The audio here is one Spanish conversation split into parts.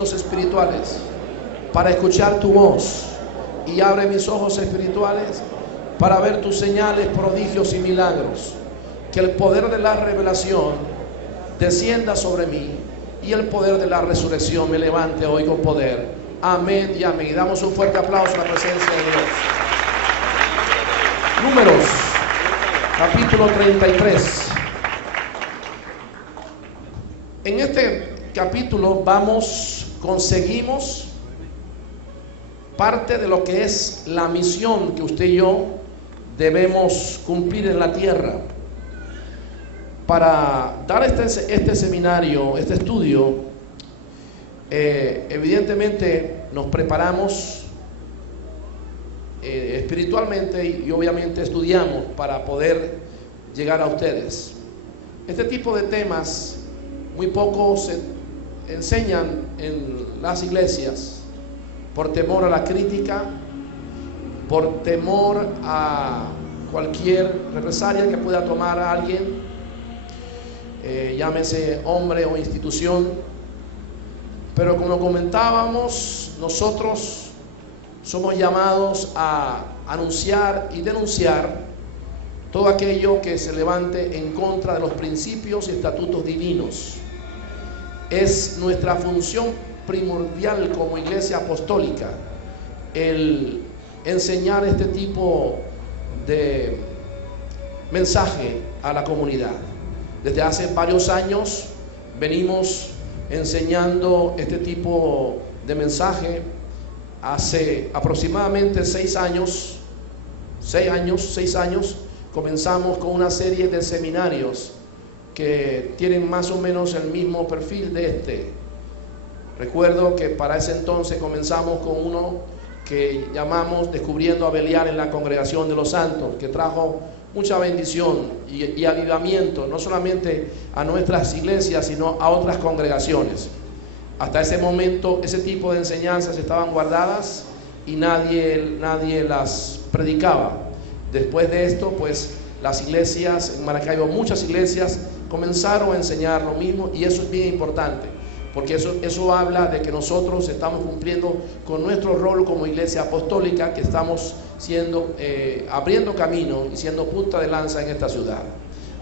espirituales para escuchar tu voz, y abre mis ojos espirituales para ver tus señales, prodigios y milagros. Que el poder de la revelación descienda sobre mí y el poder de la resurrección me levante hoy con poder. Amén y amén. Damos un fuerte aplauso a la presencia de Dios. Números, capítulo 33. En este capítulo conseguimos parte de lo que es la misión que usted y yo debemos cumplir en la tierra. Para dar este seminario, este estudio, evidentemente nos preparamos espiritualmente y obviamente estudiamos para poder llegar a ustedes. Este tipo de temas muy poco se enseñan en las iglesias por temor a la crítica, por temor a cualquier represalia que pueda tomar a alguien, llámese hombre o institución. Pero como comentábamos, nosotros somos llamados a anunciar y denunciar todo aquello que se levante en contra de los principios y estatutos divinos. Es nuestra función primordial como iglesia apostólica el enseñar este tipo de mensaje a la comunidad. Desde hace varios años venimos enseñando este tipo de mensaje. Hace aproximadamente 6 años comenzamos con una serie de seminarios que tienen más o menos el mismo perfil de este. Recuerdo que para ese entonces comenzamos con uno que llamamos Descubriendo a Belial en la Congregación de los Santos, que trajo mucha bendición y avivamiento, no solamente a nuestras iglesias, sino a otras congregaciones. Hasta ese momento ese tipo de enseñanzas estaban guardadas y nadie las predicaba. Después de esto, pues las iglesias en Maracaibo, muchas iglesias comenzaron a enseñar lo mismo, y eso es bien importante, porque eso habla de que nosotros estamos cumpliendo con nuestro rol como iglesia apostólica, que estamos abriendo camino y siendo punta de lanza en esta ciudad.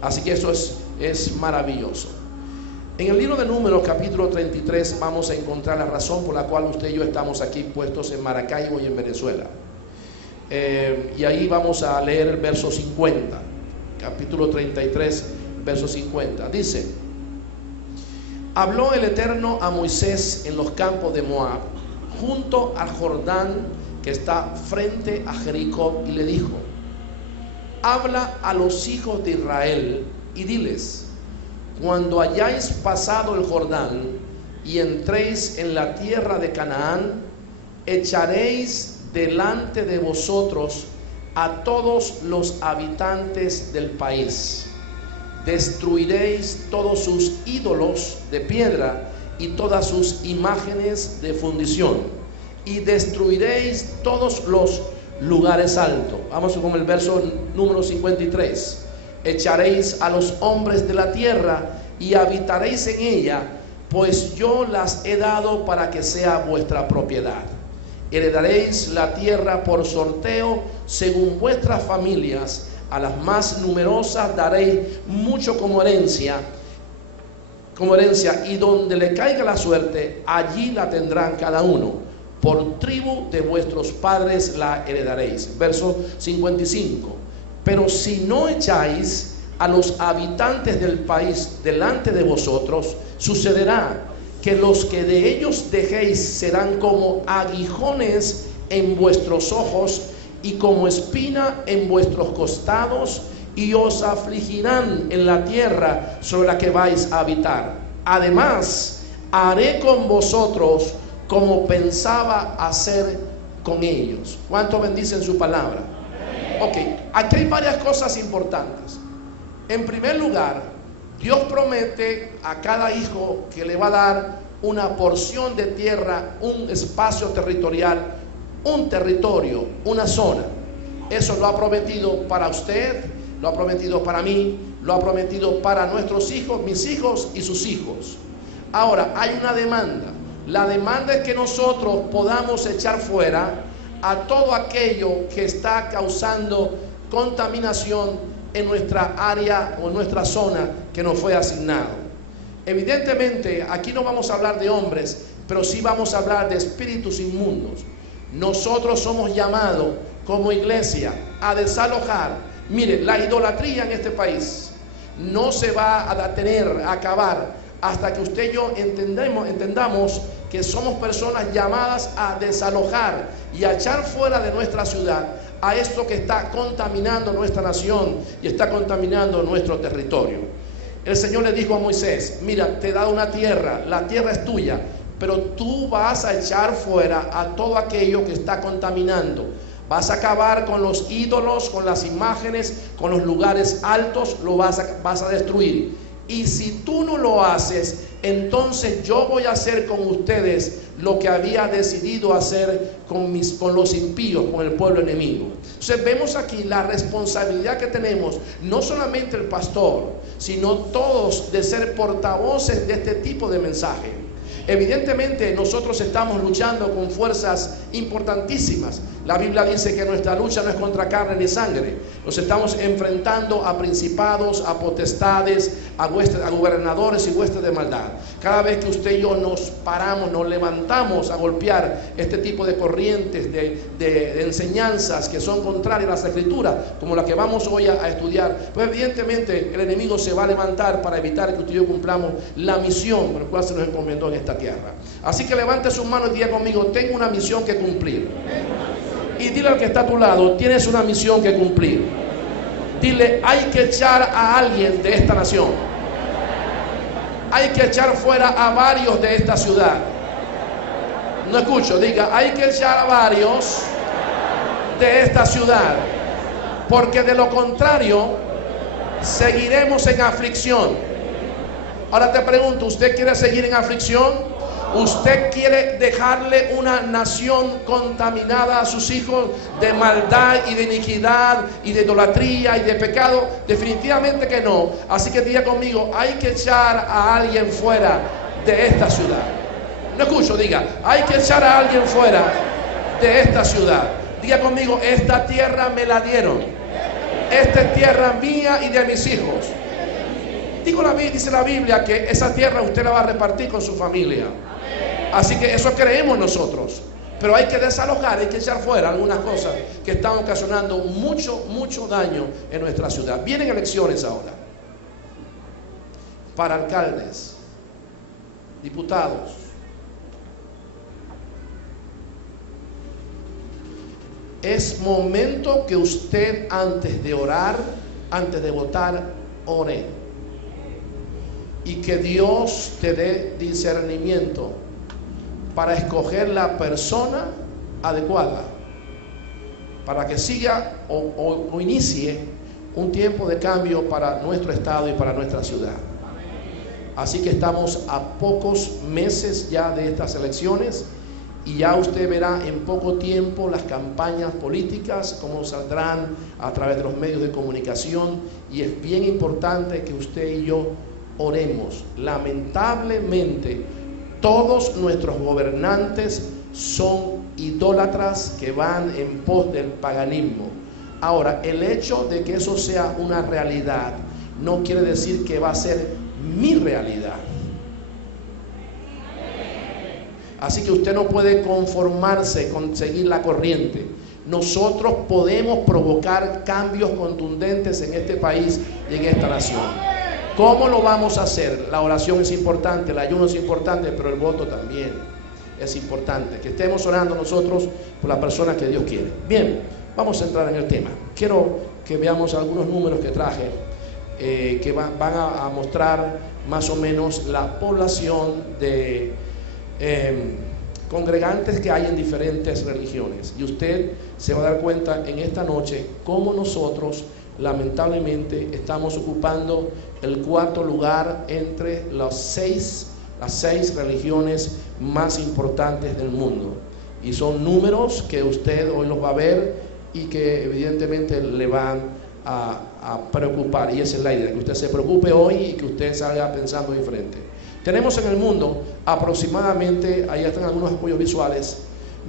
Así que eso es maravilloso. En el libro de Números, capítulo 33, vamos a encontrar la razón por la cual usted y yo estamos aquí puestos en Maracaibo y en Venezuela. Y ahí vamos a leer el verso 50, capítulo 33, verso 50. Dice: habló el Eterno a Moisés en los campos de Moab, junto al Jordán que está frente a Jericó, y le dijo: habla a los hijos de Israel y diles: cuando hayáis pasado el Jordán y entréis en la tierra de Canaán, echaréis delante de vosotros a todos los habitantes del país. Destruiréis todos sus ídolos de piedra y todas sus imágenes de fundición, y destruiréis todos los lugares altos. Vamos con el verso número 53. Echaréis a los hombres de la tierra y habitaréis en ella, pues yo las he dado para que sea vuestra propiedad. Heredaréis la tierra por sorteo según vuestras familias. A las más numerosas daréis mucho como herencia, y donde le caiga la suerte, allí la tendrán cada uno. Por tribu de vuestros padres la heredaréis. Verso 55. Pero si no echáis a los habitantes del país delante de vosotros, sucederá que los que de ellos dejéis serán como aguijones en vuestros ojos y como espina en vuestros costados, y os afligirán en la tierra sobre la que vais a habitar. Además, haré con vosotros como pensaba hacer con ellos. ¿Cuánto bendicen su palabra? Ok, aquí hay varias cosas importantes. En primer lugar, Dios promete a cada hijo que le va a dar una porción de tierra, un espacio territorial, un territorio, una zona. Eso lo ha prometido para usted, lo ha prometido para mí, lo ha prometido para nuestros hijos, mis hijos y sus hijos. Ahora, hay una demanda. La demanda es que nosotros podamos echar fuera a todo aquello que está causando contaminación en nuestra área o en nuestra zona que nos fue asignado. Evidentemente, aquí no vamos a hablar de hombres, pero sí vamos a hablar de espíritus inmundos. Nosotros somos llamados como iglesia a desalojar. Mire, la idolatría en este país no se va a detener, a acabar, hasta que usted y yo entendamos que somos personas llamadas a desalojar y a echar fuera de nuestra ciudad a esto que está contaminando nuestra nación y está contaminando nuestro territorio. El Señor le dijo a Moisés: mira, te he dado una tierra, la tierra es tuya, pero tú vas a echar fuera a todo aquello que está contaminando. Vas a acabar con los ídolos, con las imágenes, con los lugares altos, lo vas a destruir. Y si tú no lo haces, entonces yo voy a hacer con ustedes lo que había decidido hacer con los impíos, con el pueblo enemigo. Entonces vemos aquí la responsabilidad que tenemos, no solamente el pastor, sino todos, de ser portavoces de este tipo de mensaje. Evidentemente nosotros estamos luchando con fuerzas importantísimas. La Biblia dice que nuestra lucha no es contra carne ni sangre. Nos estamos enfrentando a principados, a potestades, a gobernadores y huestes de maldad. Cada vez que usted y yo nos paramos, nos levantamos a golpear este tipo de corrientes, de enseñanzas que son contrarias a las Escrituras, como la que vamos hoy a estudiar, pues evidentemente el enemigo se va a levantar para evitar que usted y yo cumplamos la misión por la cual se nos encomendó en esta tierra. Así que levante sus manos y diga conmigo: tengo una misión que cumplir. Y dile al que está a tu lado: tienes una misión que cumplir. Dile: hay que echar a alguien de esta nación. Hay que echar fuera a varios de esta ciudad. No escucho, diga: hay que echar a varios de esta ciudad, porque de lo contrario seguiremos en aflicción. Ahora te pregunto: ¿usted quiere seguir en aflicción? ¿Usted quiere dejarle una nación contaminada a sus hijos de maldad y de iniquidad y de idolatría y de pecado? Definitivamente que no. Así que diga conmigo: hay que echar a alguien fuera de esta ciudad. No escucho, diga: hay que echar a alguien fuera de esta ciudad. Diga conmigo: esta tierra me la dieron. Esta es tierra mía y de mis hijos. Dice la Biblia que esa tierra usted la va a repartir con su familia. Así que eso creemos nosotros. Pero hay que desalojar, hay que echar fuera algunas cosas que están ocasionando mucho daño en nuestra ciudad. Vienen elecciones ahora para alcaldes, diputados. Es momento que usted, antes de orar, antes de votar, ore. Y que Dios te dé discernimiento para escoger la persona adecuada, para que siga o inicie un tiempo de cambio para nuestro estado y para nuestra ciudad. Así que estamos a pocos meses ya de estas elecciones, y ya usted verá en poco tiempo las campañas políticas, cómo saldrán a través de los medios de comunicación, y es bien importante que usted y yo oremos. Lamentablemente, todos nuestros gobernantes son idólatras que van en pos del paganismo. Ahora, el hecho de que eso sea una realidad no quiere decir que va a ser mi realidad. Así que usted no puede conformarse con seguir la corriente. Nosotros podemos provocar cambios contundentes en este país y en esta nación. ¿Cómo lo vamos a hacer? La oración es importante, el ayuno es importante, pero el voto también es importante. Que estemos orando nosotros por las personas que Dios quiere. Bien, vamos a entrar en el tema. Quiero que veamos algunos números que traje, que van a mostrar más o menos la población de congregantes que hay en diferentes religiones. Y usted se va a dar cuenta en esta noche cómo nosotros lamentablemente estamos ocupando el cuarto lugar entre las seis religiones más importantes del mundo. Y son números que usted hoy los va a ver y que evidentemente le van a preocupar. Y esa es la idea, que usted se preocupe hoy y que usted salga pensando diferente. Tenemos en el mundo aproximadamente, ahí están algunos apoyos visuales,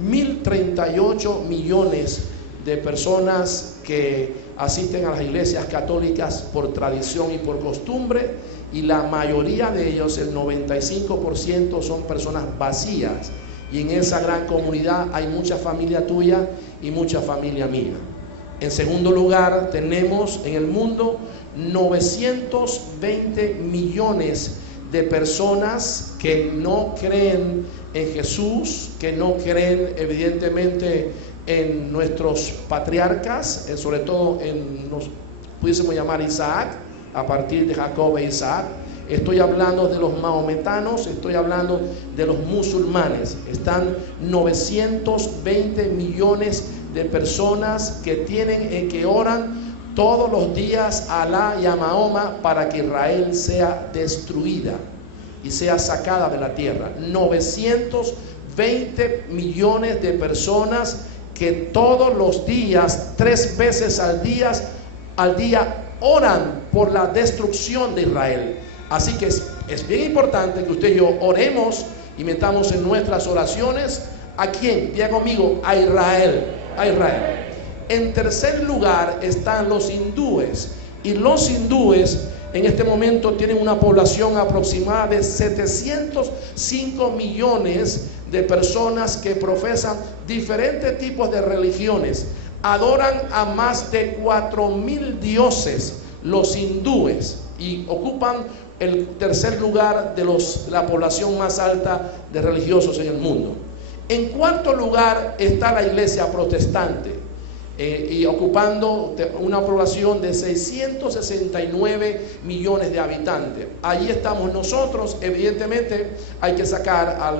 1.038 millones de personas que asisten a las iglesias católicas por tradición y por costumbre, y la mayoría de ellos, el 95%, son personas vacías, y en esa gran comunidad hay mucha familia tuya y mucha familia mía. En segundo lugar, tenemos en el mundo 920 millones de personas que no creen en Jesús, que no creen evidentemente en nuestros patriarcas, sobre todo en nos pudiésemos llamar Isaac, a partir de Jacob e Isaac. Estoy hablando de los maometanos, estoy hablando de los musulmanes. Están 920 millones de personas que que oran todos los días a Alá y a Mahoma para que Israel sea destruida y sea sacada de la tierra. 920 millones de personas que todos los días, 3 veces al día oran por la destrucción de Israel. Así que es bien importante que usted y yo oremos y metamos en nuestras oraciones ¿a quién? Diga conmigo, a Israel, a Israel. En tercer lugar están los hindúes, y los hindúes en este momento tienen una población aproximada de 705 millones de personas que profesan diferentes tipos de religiones. Adoran a más de 4,000 dioses los hindúes, y ocupan el tercer lugar de la población más alta de religiosos en el mundo. En cuarto lugar está la iglesia protestante, y ocupando una población de 669 millones de habitantes. Allí estamos nosotros. Evidentemente hay que sacar a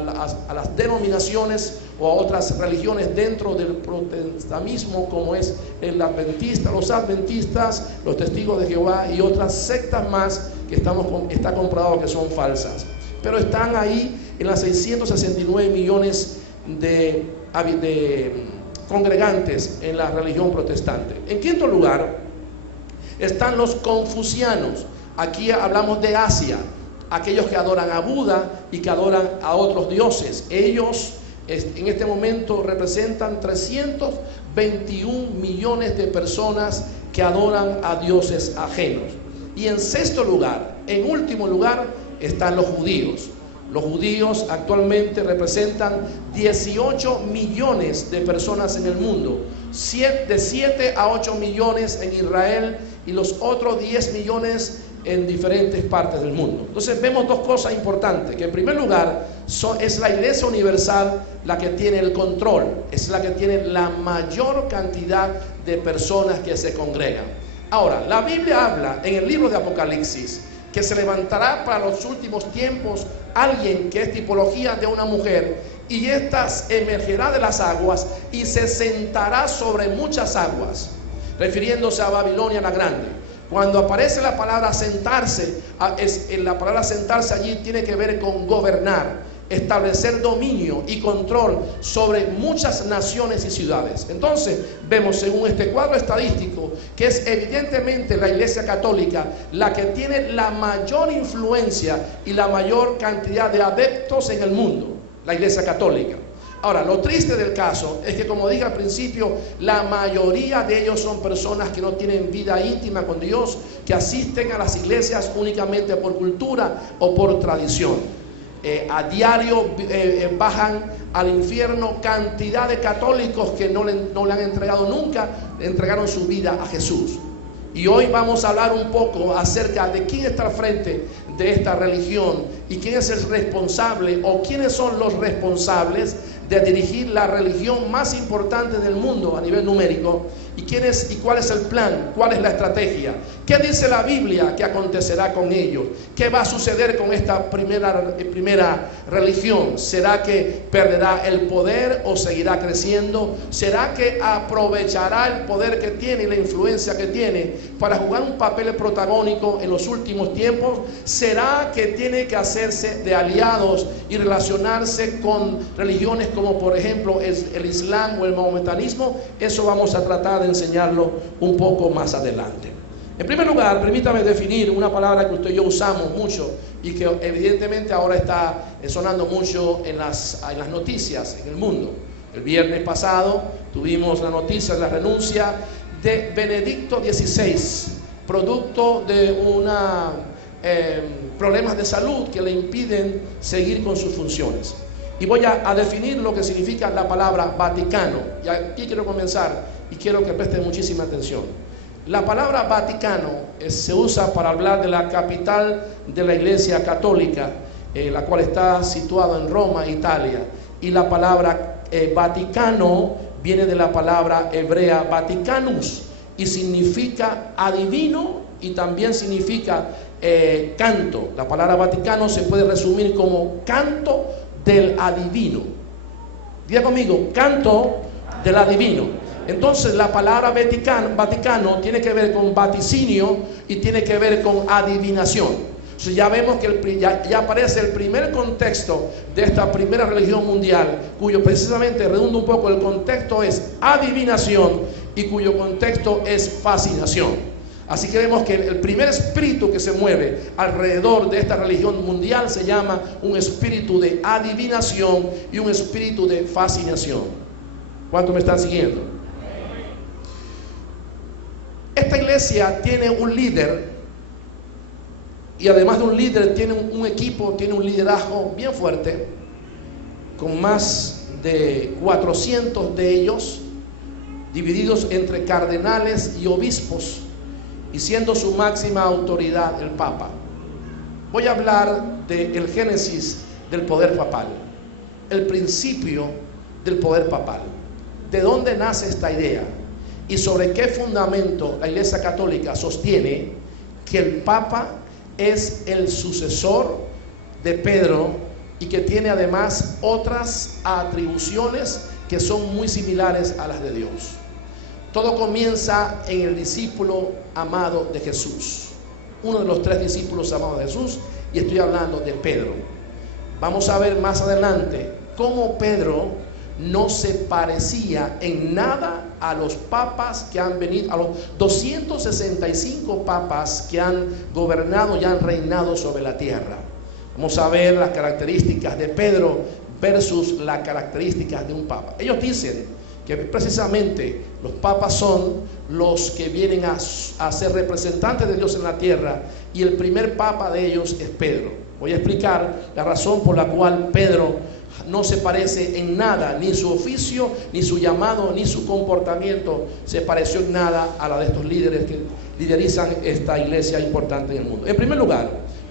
las denominaciones o a otras religiones dentro del protestantismo, como es el adventista, los adventistas, los testigos de Jehová y otras sectas más que está comprobado que son falsas. Pero están ahí en las 669 millones de congregantes en la religión protestante. En quinto lugar están los confucianos. Aquí hablamos de Asia, aquellos que adoran a Buda y que adoran a otros dioses. Ellos en este momento representan 321 millones de personas que adoran a dioses ajenos. Y en sexto lugar, en último lugar, están los judíos. Los judíos actualmente representan 18 millones de personas en el mundo, de 7 a 8 millones en Israel y los otros 10 millones en diferentes partes del mundo. Entonces vemos dos cosas importantes, que en primer lugar es la Iglesia Universal la que tiene el control, es la que tiene la mayor cantidad de personas que se congregan. Ahora, la Biblia habla en el libro de Apocalipsis que se levantará para los últimos tiempos alguien que es tipología de una mujer, y ésta emergerá de las aguas y se sentará sobre muchas aguas, refiriéndose a Babilonia la Grande. Cuando aparece la palabra sentarse, la palabra sentarse allí tiene que ver con gobernar, establecer dominio y control sobre muchas naciones y ciudades. Entonces vemos, según este cuadro estadístico, que es evidentemente la Iglesia Católica la que tiene la mayor influencia y la mayor cantidad de adeptos en el mundo, la Iglesia Católica. Ahora, lo triste del caso es que, como dije al principio, la mayoría de ellos son personas que no tienen vida íntima con Dios, que asisten a las iglesias únicamente por cultura o por tradición. A diario bajan al infierno cantidad de católicos que no le han entregado nunca, entregaron su vida a Jesús. Y hoy vamos a hablar un poco acerca de quién está al frente de esta religión y quién es el responsable, o quiénes son los responsables de dirigir la religión más importante del mundo a nivel numérico, y cuál es el plan, cuál es la estrategia, qué dice la Biblia que acontecerá con ellos, qué va a suceder con esta primera religión. ¿Será que perderá el poder o seguirá creciendo? ¿Será que aprovechará el poder que tiene y la influencia que tiene para jugar un papel protagónico en los últimos tiempos? ¿Será que tiene que hacerse de aliados y relacionarse con religiones como por ejemplo el Islam o el mahometanismo? Eso vamos a tratar de enseñarlo un poco más adelante. En primer lugar, permítame definir una palabra que usted y yo usamos mucho y que evidentemente ahora está sonando mucho en las noticias en el mundo. El viernes pasado tuvimos la noticia de la renuncia de Benedicto XVI, producto de problemas de salud que le impiden seguir con sus funciones. Y voy a definir lo que significa la palabra Vaticano. Y aquí quiero comenzar y quiero que presten muchísima atención. La palabra Vaticano se usa para hablar de la capital de la Iglesia Católica, la cual está situada en Roma, Italia. Y la palabra Vaticano viene de la palabra hebrea Vaticanus y significa adivino y también significa canto. La palabra Vaticano se puede resumir como canto del adivino. Diga conmigo, canto del adivino. Entonces la palabra Vaticano tiene que ver con vaticinio y tiene que ver con adivinación. Entonces ya vemos que ya aparece el primer contexto de esta primera religión mundial, cuyo precisamente redunda un poco, el contexto es adivinación y cuyo contexto es fascinación. Así que vemos que el primer espíritu que se mueve alrededor de esta religión mundial se llama un espíritu de adivinación y un espíritu de fascinación. ¿Cuántos me están siguiendo? Esta iglesia tiene un líder y además de un líder tiene un equipo, tiene un liderazgo bien fuerte, con más de 400 de ellos divididos entre cardenales y obispos, y siendo su máxima autoridad el Papa. Voy a hablar del génesis del poder papal, el principio del poder papal. ¿De dónde nace esta idea? ¿Y sobre qué fundamento la Iglesia Católica sostiene que el Papa es el sucesor de Pedro y que tiene además otras atribuciones que son muy similares a las de Dios? Todo comienza en el discípulo amado de Jesús, uno de los 3 discípulos amados de Jesús, y estoy hablando de Pedro. Vamos a ver más adelante cómo Pedro no se parecía en nada a los papas que han venido, a los 265 papas que han gobernado y han reinado sobre la tierra. Vamos a ver las características de Pedro versus las características de un papa. Ellos dicen que precisamente los papas son los que vienen a ser representantes de Dios en la tierra, y el primer papa de ellos es Pedro. Voy a explicar la razón por la cual Pedro no se parece en nada, ni su oficio, ni su llamado, ni su comportamiento se pareció en nada a la de estos líderes que liderizan esta iglesia importante en el mundo. En primer lugar,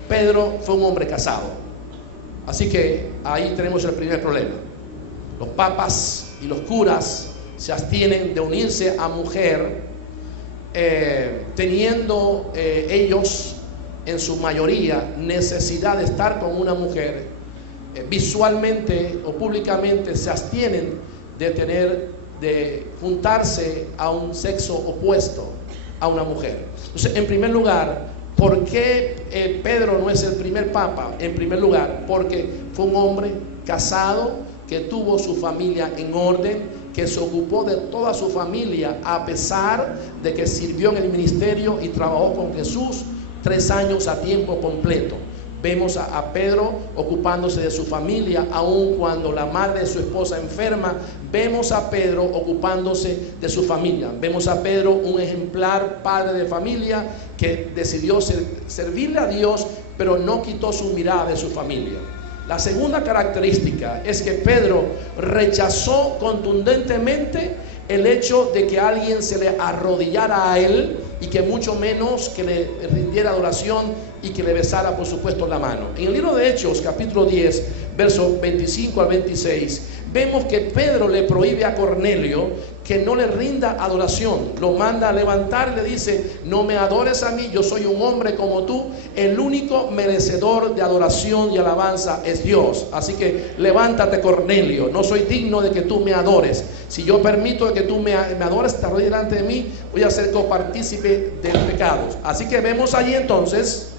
Pedro fue un hombre casado. Así que ahí tenemos el primer problema. Los papas y los curas se abstienen de unirse a mujer, teniendo ellos en su mayoría necesidad de estar con una mujer. Visualmente o públicamente se abstienen de juntarse a un sexo opuesto a una mujer. Entonces, en primer lugar, ¿por qué Pedro no es el primer papa? En primer lugar, porque fue un hombre casado que tuvo su familia en orden, que se ocupó de toda su familia a pesar de que sirvió en el ministerio y trabajó con Jesús 3 años a tiempo completo. Vemos a Pedro ocupándose de su familia, aun cuando la madre de su esposa enferma. Vemos a Pedro ocupándose de su familia. Vemos a Pedro, un ejemplar padre de familia que decidió servirle a Dios, pero no quitó su mirada de su familia. La segunda característica es que Pedro rechazó contundentemente el hecho de que alguien se le arrodillara a él, y que mucho menos que le rindiera adoración y que le besara, por supuesto, la mano. En el libro de Hechos, capítulo 10, versos 25 al 26, vemos que Pedro le prohíbe a Cornelio que no le rinda adoración. Lo manda a levantar y le dice: no me adores a mí, yo soy un hombre como tú, el único merecedor de adoración y alabanza es Dios. Así que levántate, Cornelio, no soy digno de que tú me adores. Si yo permito que tú me adores, te arrodilles delante de mí, voy a ser copartícipe del pecado. Así que vemos allí entonces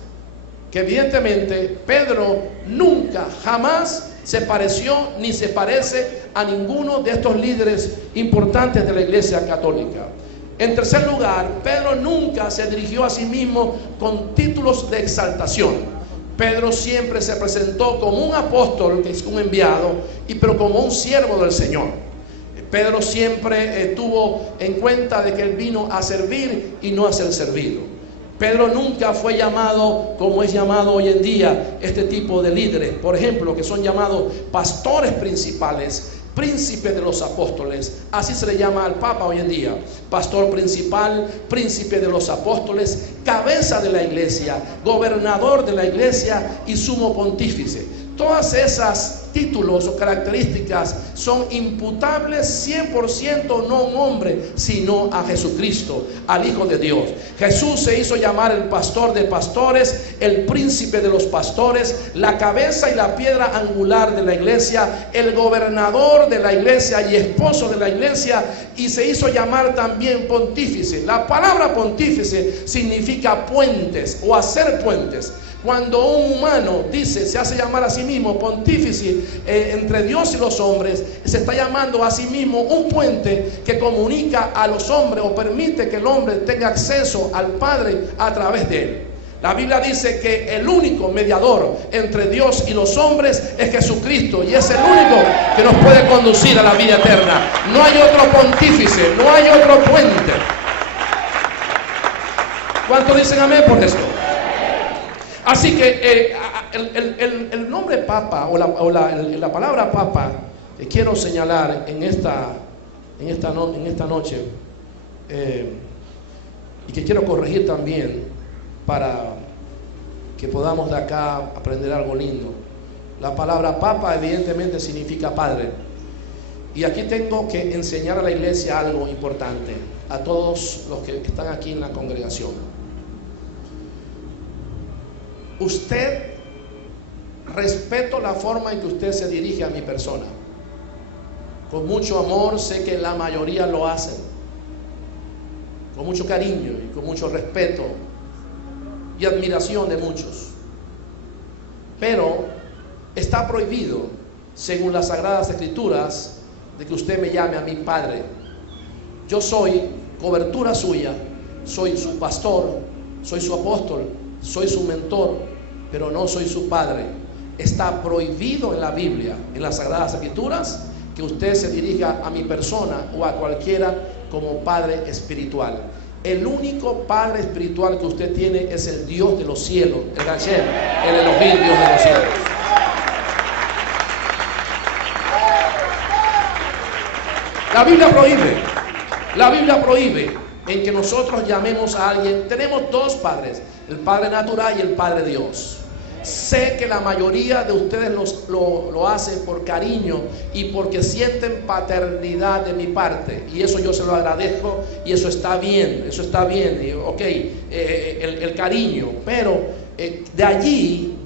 que evidentemente Pedro nunca, jamás se pareció ni se parece a ninguno de estos líderes importantes de la Iglesia Católica. En tercer lugar, Pedro nunca se dirigió a sí mismo con títulos de exaltación. Pedro siempre se presentó como un apóstol, que es un enviado, pero como un siervo del Señor. Pedro siempre tuvo en cuenta de que él vino a servir y no a ser servido. Pedro nunca fue llamado como es llamado hoy en día este tipo de líderes, por ejemplo, que son llamados pastores principales, príncipe de los apóstoles. Así se le llama al Papa hoy en día: pastor principal, príncipe de los apóstoles, cabeza de la iglesia, gobernador de la iglesia y sumo pontífice. Todas esas títulos o características son imputables 100% no a un hombre, sino a Jesucristo, al Hijo de Dios. Jesús se hizo llamar el pastor de pastores, el príncipe de los pastores, la cabeza y la piedra angular de la iglesia, el gobernador de la iglesia y esposo de la iglesia, y se hizo llamar también pontífice. La palabra pontífice significa puentes o hacer puentes. Cuando un humano se hace llamar a sí mismo pontífice entre Dios y los hombres, se está llamando a sí mismo un puente que comunica a los hombres o permite que el hombre tenga acceso al Padre a través de él. La Biblia dice que el único mediador entre Dios y los hombres es Jesucristo, y es el único que nos puede conducir a la vida eterna. No hay otro pontífice, no hay otro puente. ¿Cuántos dicen amén por esto? Así que el nombre papa o la palabra papa que quiero señalar en esta noche, y que quiero corregir también para que podamos de acá aprender algo lindo. La palabra papa evidentemente significa padre, y aquí tengo que enseñar a la iglesia algo importante, a todos los que están aquí en la congregación. Usted, respeto la forma en que usted se dirige a mi persona. Con mucho amor, sé que la mayoría lo hacen. Con mucho cariño y con mucho respeto y admiración de muchos. Pero está prohibido, según las Sagradas Escrituras, de que usted me llame a mi padre. Yo soy cobertura suya, soy su pastor, soy su apóstol, soy su mentor, pero no soy su padre. Está prohibido en la Biblia, en las Sagradas Escrituras, que usted se dirija a mi persona o a cualquiera como padre espiritual. El único padre espiritual que usted tiene es el Dios de los cielos, el Hashem, el Elohim, Dios de los cielos. La Biblia prohíbe en que nosotros llamemos a alguien. Tenemos dos padres, el Padre natural y el Padre Dios. Sé que la mayoría de ustedes lo hacen por cariño y porque sienten paternidad de mi parte, y eso yo se lo agradezco, y eso está bien, ok, el cariño, pero de allí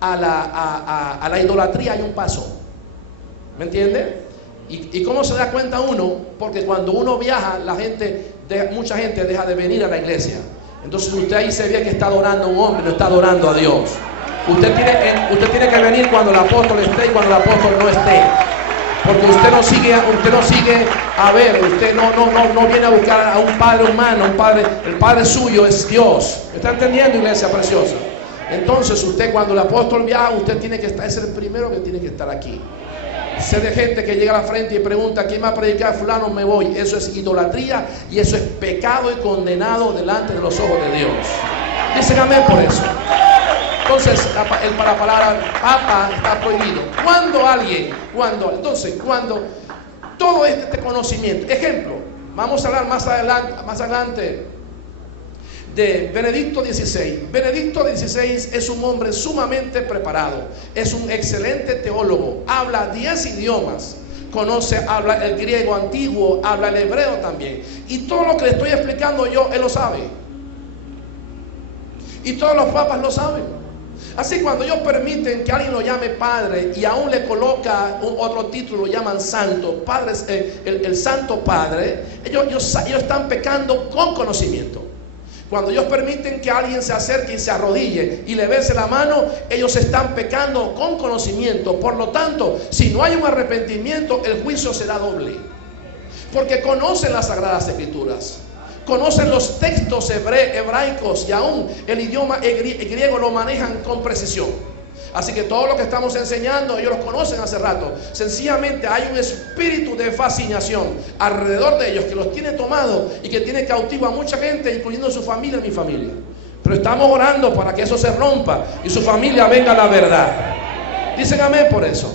a la idolatría hay un paso. ¿Me entiende? ¿Y cómo se da cuenta uno? Porque cuando uno viaja, mucha gente deja de venir a la iglesia. Entonces usted ahí se ve que está adorando a un hombre, no está adorando a Dios. Usted tiene que venir cuando el apóstol esté y cuando el apóstol no esté. Porque usted no sigue a ver, usted no viene a buscar a un padre humano, el padre suyo es Dios. ¿Me está entendiendo, iglesia preciosa? Entonces usted, cuando el apóstol viaja, usted tiene que estar, es el primero que tiene que estar aquí. Sé de gente que llega a la frente y pregunta: ¿quién va a predicar? Fulano, me voy. Eso es idolatría y eso es pecado y condenado delante de los ojos de Dios. Dicen amén por eso. Entonces la palabra papa está prohibido. Cuando todo este conocimiento, ejemplo, vamos a hablar más adelante de Benedicto XVI. Benedicto XVI es un hombre sumamente preparado, es un excelente teólogo, habla 10 idiomas, habla el griego antiguo, habla el hebreo también, y todo lo que le estoy explicando yo, él lo sabe, y todos los papas lo saben. Así, cuando ellos permiten que alguien lo llame padre y aún le coloca otro título, lo llaman santo, el santo padre, ellos están pecando con conocimiento. Cuando ellos permiten que alguien se acerque y se arrodille y le bese la mano, ellos están pecando con conocimiento. Por lo tanto, si no hay un arrepentimiento, el juicio será doble. porque conocen las Sagradas Escrituras, conocen los textos hebraicos y aún el idioma griego lo manejan con precisión. Así que todo lo que estamos enseñando ellos los conocen hace rato. Sencillamente hay un espíritu de fascinación alrededor de ellos que los tiene tomados y que tiene cautivo a mucha gente, incluyendo su familia y mi familia. Pero estamos orando para que eso se rompa y su familia venga a la verdad. Dicen amén por eso.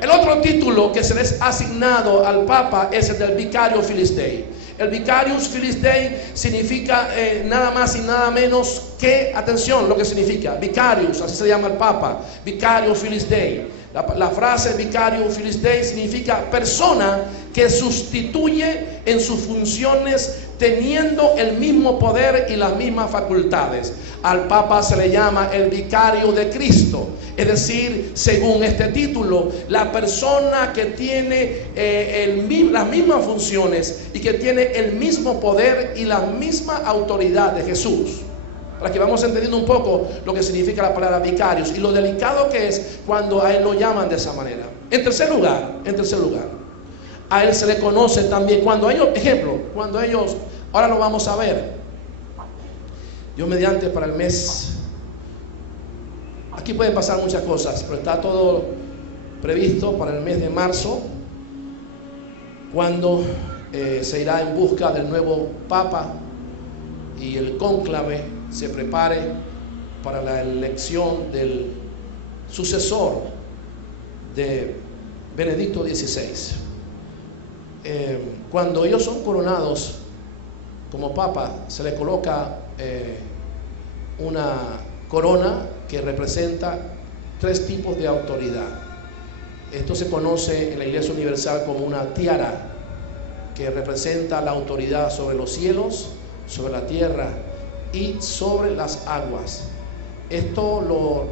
El otro título que se les ha asignado al Papa es el del Vicario Filistei. El Vicarius Filistei significa nada más y nada menos que, atención, lo que significa Vicarius, así se llama el Papa, Vicario Filistei. La frase Vicario Filistei significa persona que sustituye en sus funciones teniendo el mismo poder y las mismas facultades. Al Papa se le llama el Vicario de Cristo. Es decir, según este título, la persona que tiene las mismas funciones y que tiene el mismo poder y la misma autoridad de Jesús. Para que vamos entendiendo un poco lo que significa la palabra vicarios y lo delicado que es cuando a él lo llaman de esa manera. En tercer lugar, a él se le conoce también cuando ellos, ahora lo vamos a ver. Dios mediante, para el mes, aquí pueden pasar muchas cosas, pero está todo previsto para el mes de marzo, cuando se irá en busca del nuevo Papa y el cónclave se prepare para la elección del sucesor de Benedicto XVI. Cuando ellos son coronados como Papa, se les coloca una corona que representa 3 tipos de autoridad. Esto se conoce en la Iglesia Universal como una tiara, que representa la autoridad sobre los cielos, sobre la tierra y sobre las aguas. Esto lo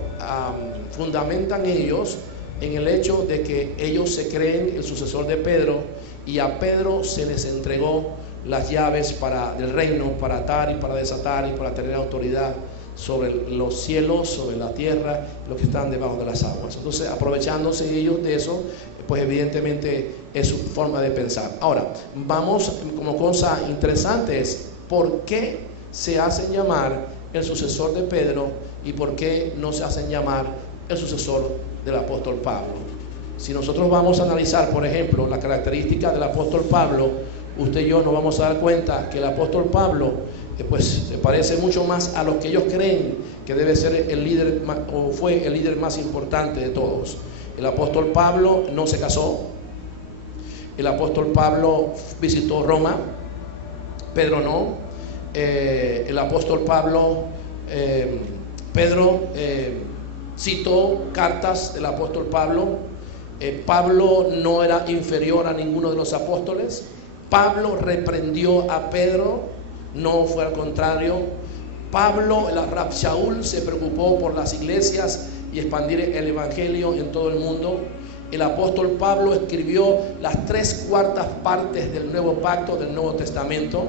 fundamentan ellos en el hecho de que ellos se creen el sucesor de Pedro, y a Pedro se les entregó las llaves del reino para atar y para desatar y para tener autoridad sobre los cielos, sobre la tierra, los que están debajo de las aguas. Entonces, aprovechándose ellos de eso, pues evidentemente es su forma de pensar. Ahora, vamos, como cosa interesante es por qué se hacen llamar el sucesor de Pedro y por qué no se hacen llamar el sucesor del apóstol Pablo. Si nosotros vamos a analizar, por ejemplo, la característica del apóstol Pablo, usted y yo nos vamos a dar cuenta que el apóstol Pablo pues se parece mucho más a los que ellos creen que debe ser el líder, o fue el líder más importante de todos. El apóstol Pablo no se casó. El apóstol Pablo visitó Roma. Pedro no. El apóstol Pablo, Pedro citó cartas del apóstol Pablo. Pablo no era inferior a ninguno de los apóstoles. Pablo reprendió a Pedro, no fue al contrario. Pablo, el Rab Shaul, se preocupó por las iglesias y expandir el evangelio en todo el mundo. El apóstol Pablo escribió las 3/4 partes del Nuevo Pacto, del Nuevo Testamento.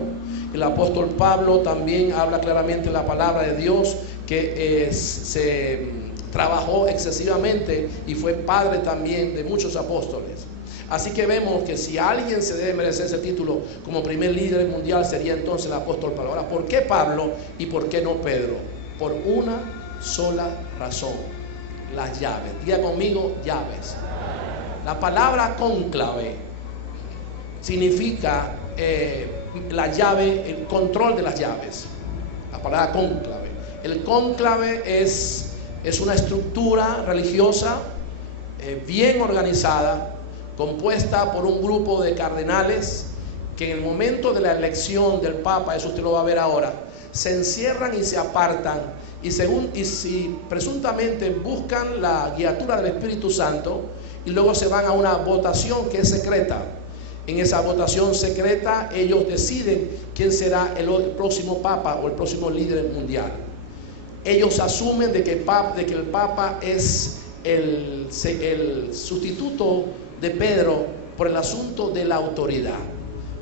El apóstol Pablo también habla claramente la palabra de Dios, que se trabajó excesivamente y fue padre también de muchos apóstoles. Así que vemos que si alguien se debe merecer ese título como primer líder mundial, sería entonces el apóstol Pablo. Ahora, ¿por qué Pablo y por qué no Pedro? Por una sola razón: las llaves. Diga conmigo, llaves. La palabra cónclave significa la llave, el control de las llaves. La palabra cónclave. El cónclave es una estructura religiosa bien organizada, compuesta por un grupo de cardenales que en el momento de la elección del Papa, eso usted lo va a ver ahora, se encierran y se apartan y si presuntamente buscan la guiatura del Espíritu Santo, y luego se van a una votación que es secreta. En esa votación secreta ellos deciden quién será el próximo Papa o el próximo líder mundial. Ellos asumen de que el Papa es el sustituto de Pedro por el asunto de la autoridad.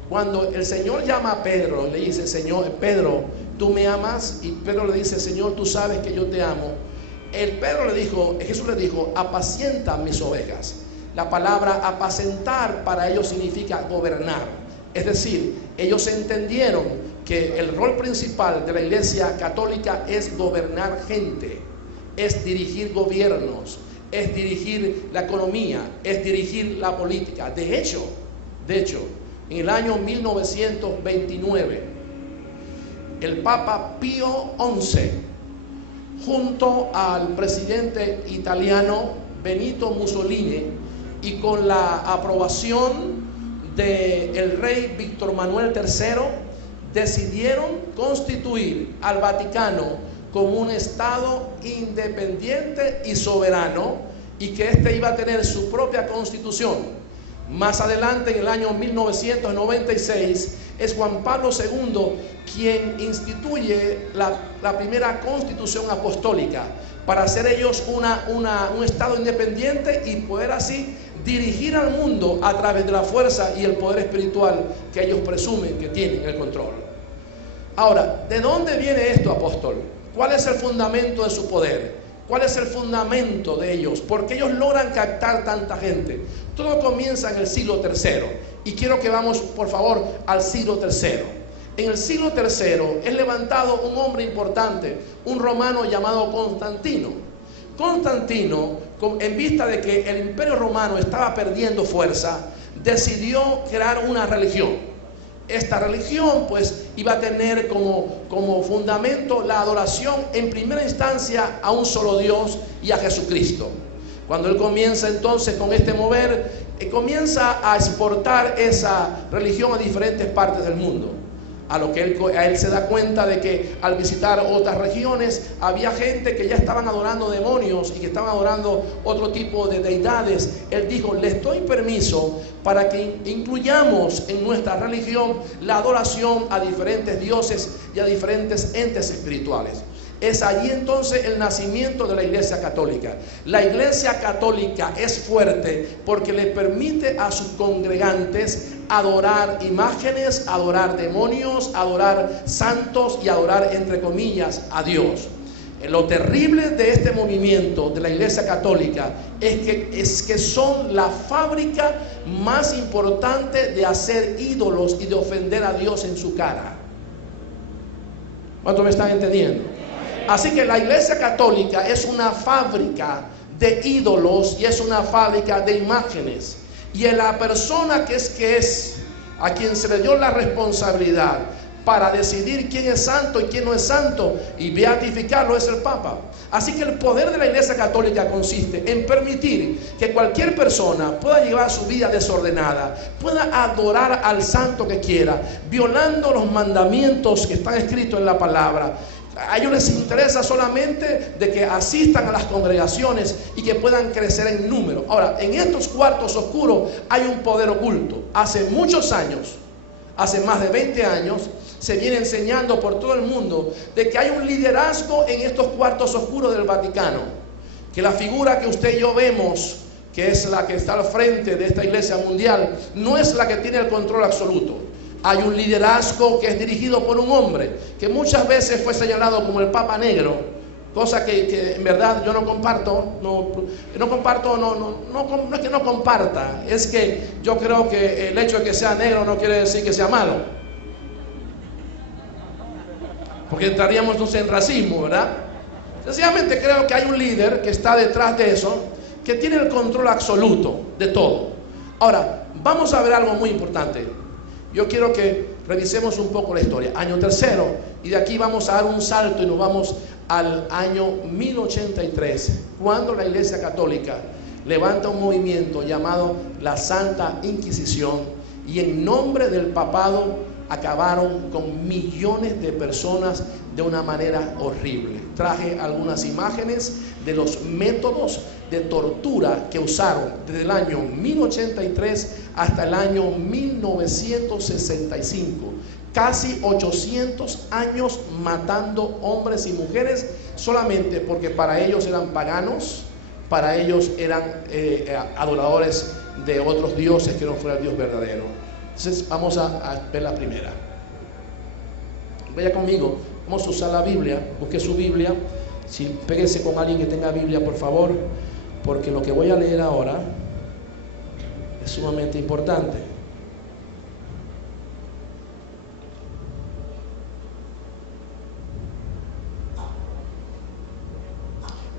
Cuando el Señor llama a Pedro, le dice: Señor, Pedro, ¿tú me amas? Y Pedro le dice: Señor, tú sabes que yo te amo. Jesús le dijo: apacienta mis ovejas. La palabra apacentar para ellos significa gobernar. Es decir, ellos entendieron que el rol principal de la Iglesia Católica es gobernar gente, es dirigir gobiernos, es dirigir la economía, es dirigir la política. De hecho, en el año 1929, el Papa Pío XI, junto al presidente italiano Benito Mussolini y con la aprobación del rey Víctor Manuel III, decidieron constituir al Vaticano como un Estado independiente y soberano, y que éste iba a tener su propia constitución. Más adelante, en el año 1996, es Juan Pablo II quien instituye la primera constitución apostólica, para ser ellos un Estado independiente y poder así dirigir al mundo a través de la fuerza y el poder espiritual que ellos presumen que tienen el control. Ahora, ¿de dónde viene esto, apóstol? ¿Cuál es el fundamento de su poder? ¿Cuál es el fundamento de ellos? ¿Por qué ellos logran captar tanta gente? Todo comienza en el siglo III, y quiero que vamos, por favor, al siglo III. En el siglo III es levantado un hombre importante, un romano llamado Constantino. Constantino, en vista de que el imperio romano estaba perdiendo fuerza, decidió crear una religión. Esta religión pues iba a tener como fundamento la adoración en primera instancia a un solo Dios y a Jesucristo. Cuando él comienza entonces con este mover, comienza a exportar esa religión a diferentes partes del mundo. A lo que él se da cuenta de que al visitar otras regiones había gente que ya estaban adorando demonios y que estaban adorando otro tipo de deidades. Él dijo: les doy permiso para que incluyamos en nuestra religión la adoración a diferentes dioses y a diferentes entes espirituales. Es allí entonces el nacimiento de la Iglesia Católica. La Iglesia Católica es fuerte porque le permite a sus congregantes adorar imágenes, adorar demonios, adorar santos y adorar, entre comillas, a Dios. Lo terrible de este movimiento de la Iglesia Católica es que son la fábrica más importante de hacer ídolos y de ofender a Dios en su cara. ¿Cuántos me están entendiendo? Así que la Iglesia Católica es una fábrica de ídolos y es una fábrica de imágenes. Y en la persona que es a quien se le dio la responsabilidad para decidir quién es santo y quién no es santo y beatificarlo es el Papa. Así que el poder de la Iglesia Católica consiste en permitir que cualquier persona pueda llevar su vida desordenada, pueda adorar al santo que quiera, violando los mandamientos que están escritos en la palabra. A ellos les interesa solamente de que asistan a las congregaciones y que puedan crecer en número. Ahora, en estos cuartos oscuros hay un poder oculto. Hace muchos años, hace más de 20 años, se viene enseñando por todo el mundo de que hay un liderazgo en estos cuartos oscuros del Vaticano. Que la figura que usted y yo vemos, que es la que está al frente de esta iglesia mundial, no es la que tiene el control absoluto. Hay un liderazgo que es dirigido por un hombre que muchas veces fue señalado como el Papa Negro, cosa que en verdad yo no comparto. No es que no comparta, es que yo creo que el hecho de que sea negro no quiere decir que sea malo, porque entraríamos entonces en racismo, ¿verdad? Sencillamente creo que hay un líder que está detrás de eso, que tiene el control absoluto de todo. Ahora, vamos a ver algo muy importante. Yo quiero que revisemos un poco la historia. Año tercero, y de aquí vamos a dar un salto y nos vamos al año 1083, cuando la Iglesia Católica levanta un movimiento llamado la Santa Inquisición, y en nombre del papado acabaron con millones de personas de una manera horrible. Traje algunas imágenes de los métodos de tortura que usaron desde el año 1083 hasta el año 1965. Casi 800 años matando hombres y mujeres solamente porque para ellos eran paganos, para ellos eran adoradores de otros dioses que no fuera el Dios verdadero. Entonces vamos a ver la primera. Vaya conmigo, vamos a usar la Biblia. Busque su Biblia. Si péguese con alguien que tenga Biblia, por favor, porque lo que voy a leer ahora Es sumamente importante.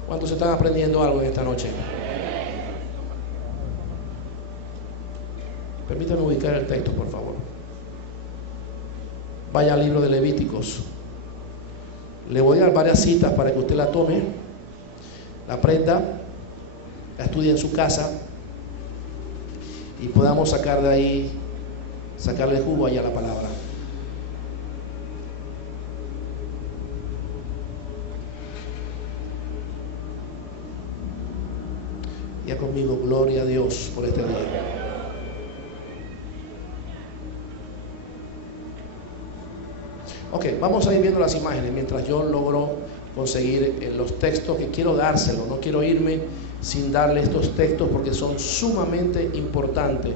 ¿Cuántos están aprendiendo algo en esta noche? Permítanme ubicar el texto, por favor. Vaya al libro de Levíticos. Le voy a dar varias citas para que usted la tome, la aprenda, la estudie en su casa y podamos sacar de ahí, sacarle jugo ahí a la palabra. Ya conmigo, gloria a Dios por este día. Ok, vamos a ir viendo las imágenes mientras yo logro conseguir los textos que quiero dárselos. No quiero irme sin darle estos textos porque son sumamente importantes.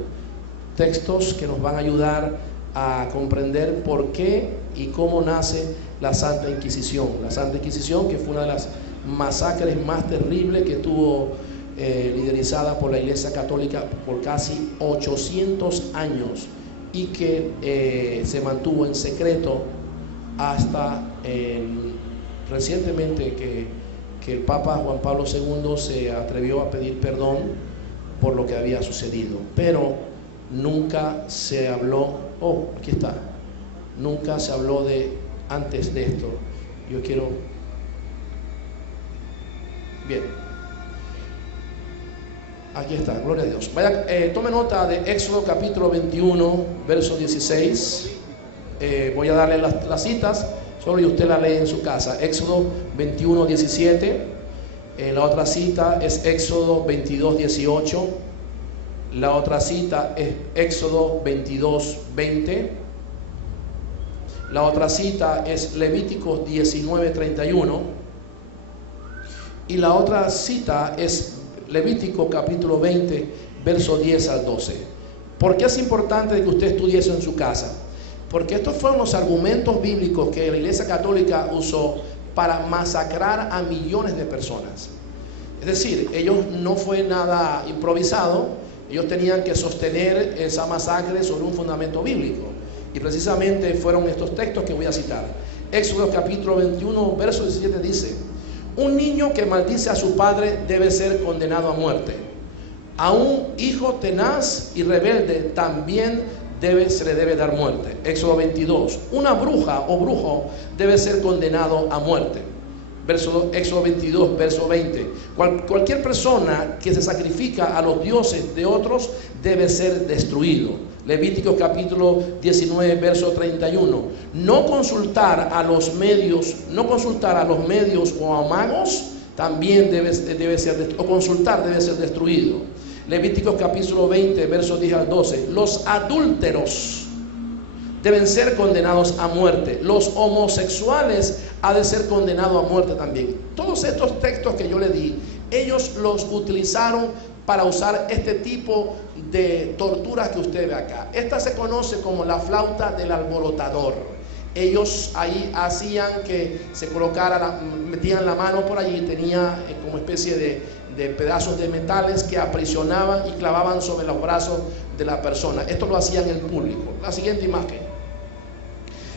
Textos que nos van a ayudar a comprender por qué y cómo nace la Santa Inquisición. La Santa Inquisición, que fue una de las masacres más terribles que tuvo liderizada por la Iglesia Católica por casi 800 años y que se mantuvo en secreto hasta recientemente que el Papa Juan Pablo II se atrevió a pedir perdón por lo que había sucedido, pero nunca se habló, aquí está, nunca se habló de antes de esto. Yo quiero, bien, aquí está, gloria a Dios. Vaya, tome nota de Éxodo capítulo 21, verso 16. Voy a darle las citas, solo y usted la lee en su casa. Éxodo 21, 17. La otra cita es Éxodo 22, 18. La otra cita es Éxodo 22, 20. La otra cita es Levíticos 19, 31. Y la otra cita es Levítico capítulo 20, verso 10 al 12. ¿Por qué es importante que usted estudie eso en su casa? Porque estos fueron los argumentos bíblicos que la Iglesia Católica usó para masacrar a millones de personas. Es decir, ellos no fue nada improvisado, ellos tenían que sostener esa masacre sobre un fundamento bíblico. Y precisamente fueron estos textos que voy a citar. Éxodo capítulo 21, verso 17 dice: un niño que maldice a su padre debe ser condenado a muerte. A un hijo tenaz y rebelde también se le debe dar muerte. Éxodo 22. Una bruja o brujo debe ser condenado a muerte. Éxodo 22, verso 20. Cualquier persona que se sacrifica a los dioses de otros debe ser destruido. Levítico capítulo 19, verso 31. No consultar a los medios o a magos también debe ser, o consultar debe ser destruido. Levíticos capítulo 20, versos 10 al 12. Los adúlteros deben ser condenados a muerte. Los homosexuales han de ser condenados a muerte también. Todos estos textos que yo le di, ellos los utilizaron para usar este tipo de torturas que usted ve acá. Esta se conoce como la flauta del alborotador. Ellos ahí hacían que se colocara, metían la mano por allí, tenía como especie de pedazos de metales que aprisionaban y clavaban sobre los brazos de la persona. Esto lo hacían en público. La siguiente imagen.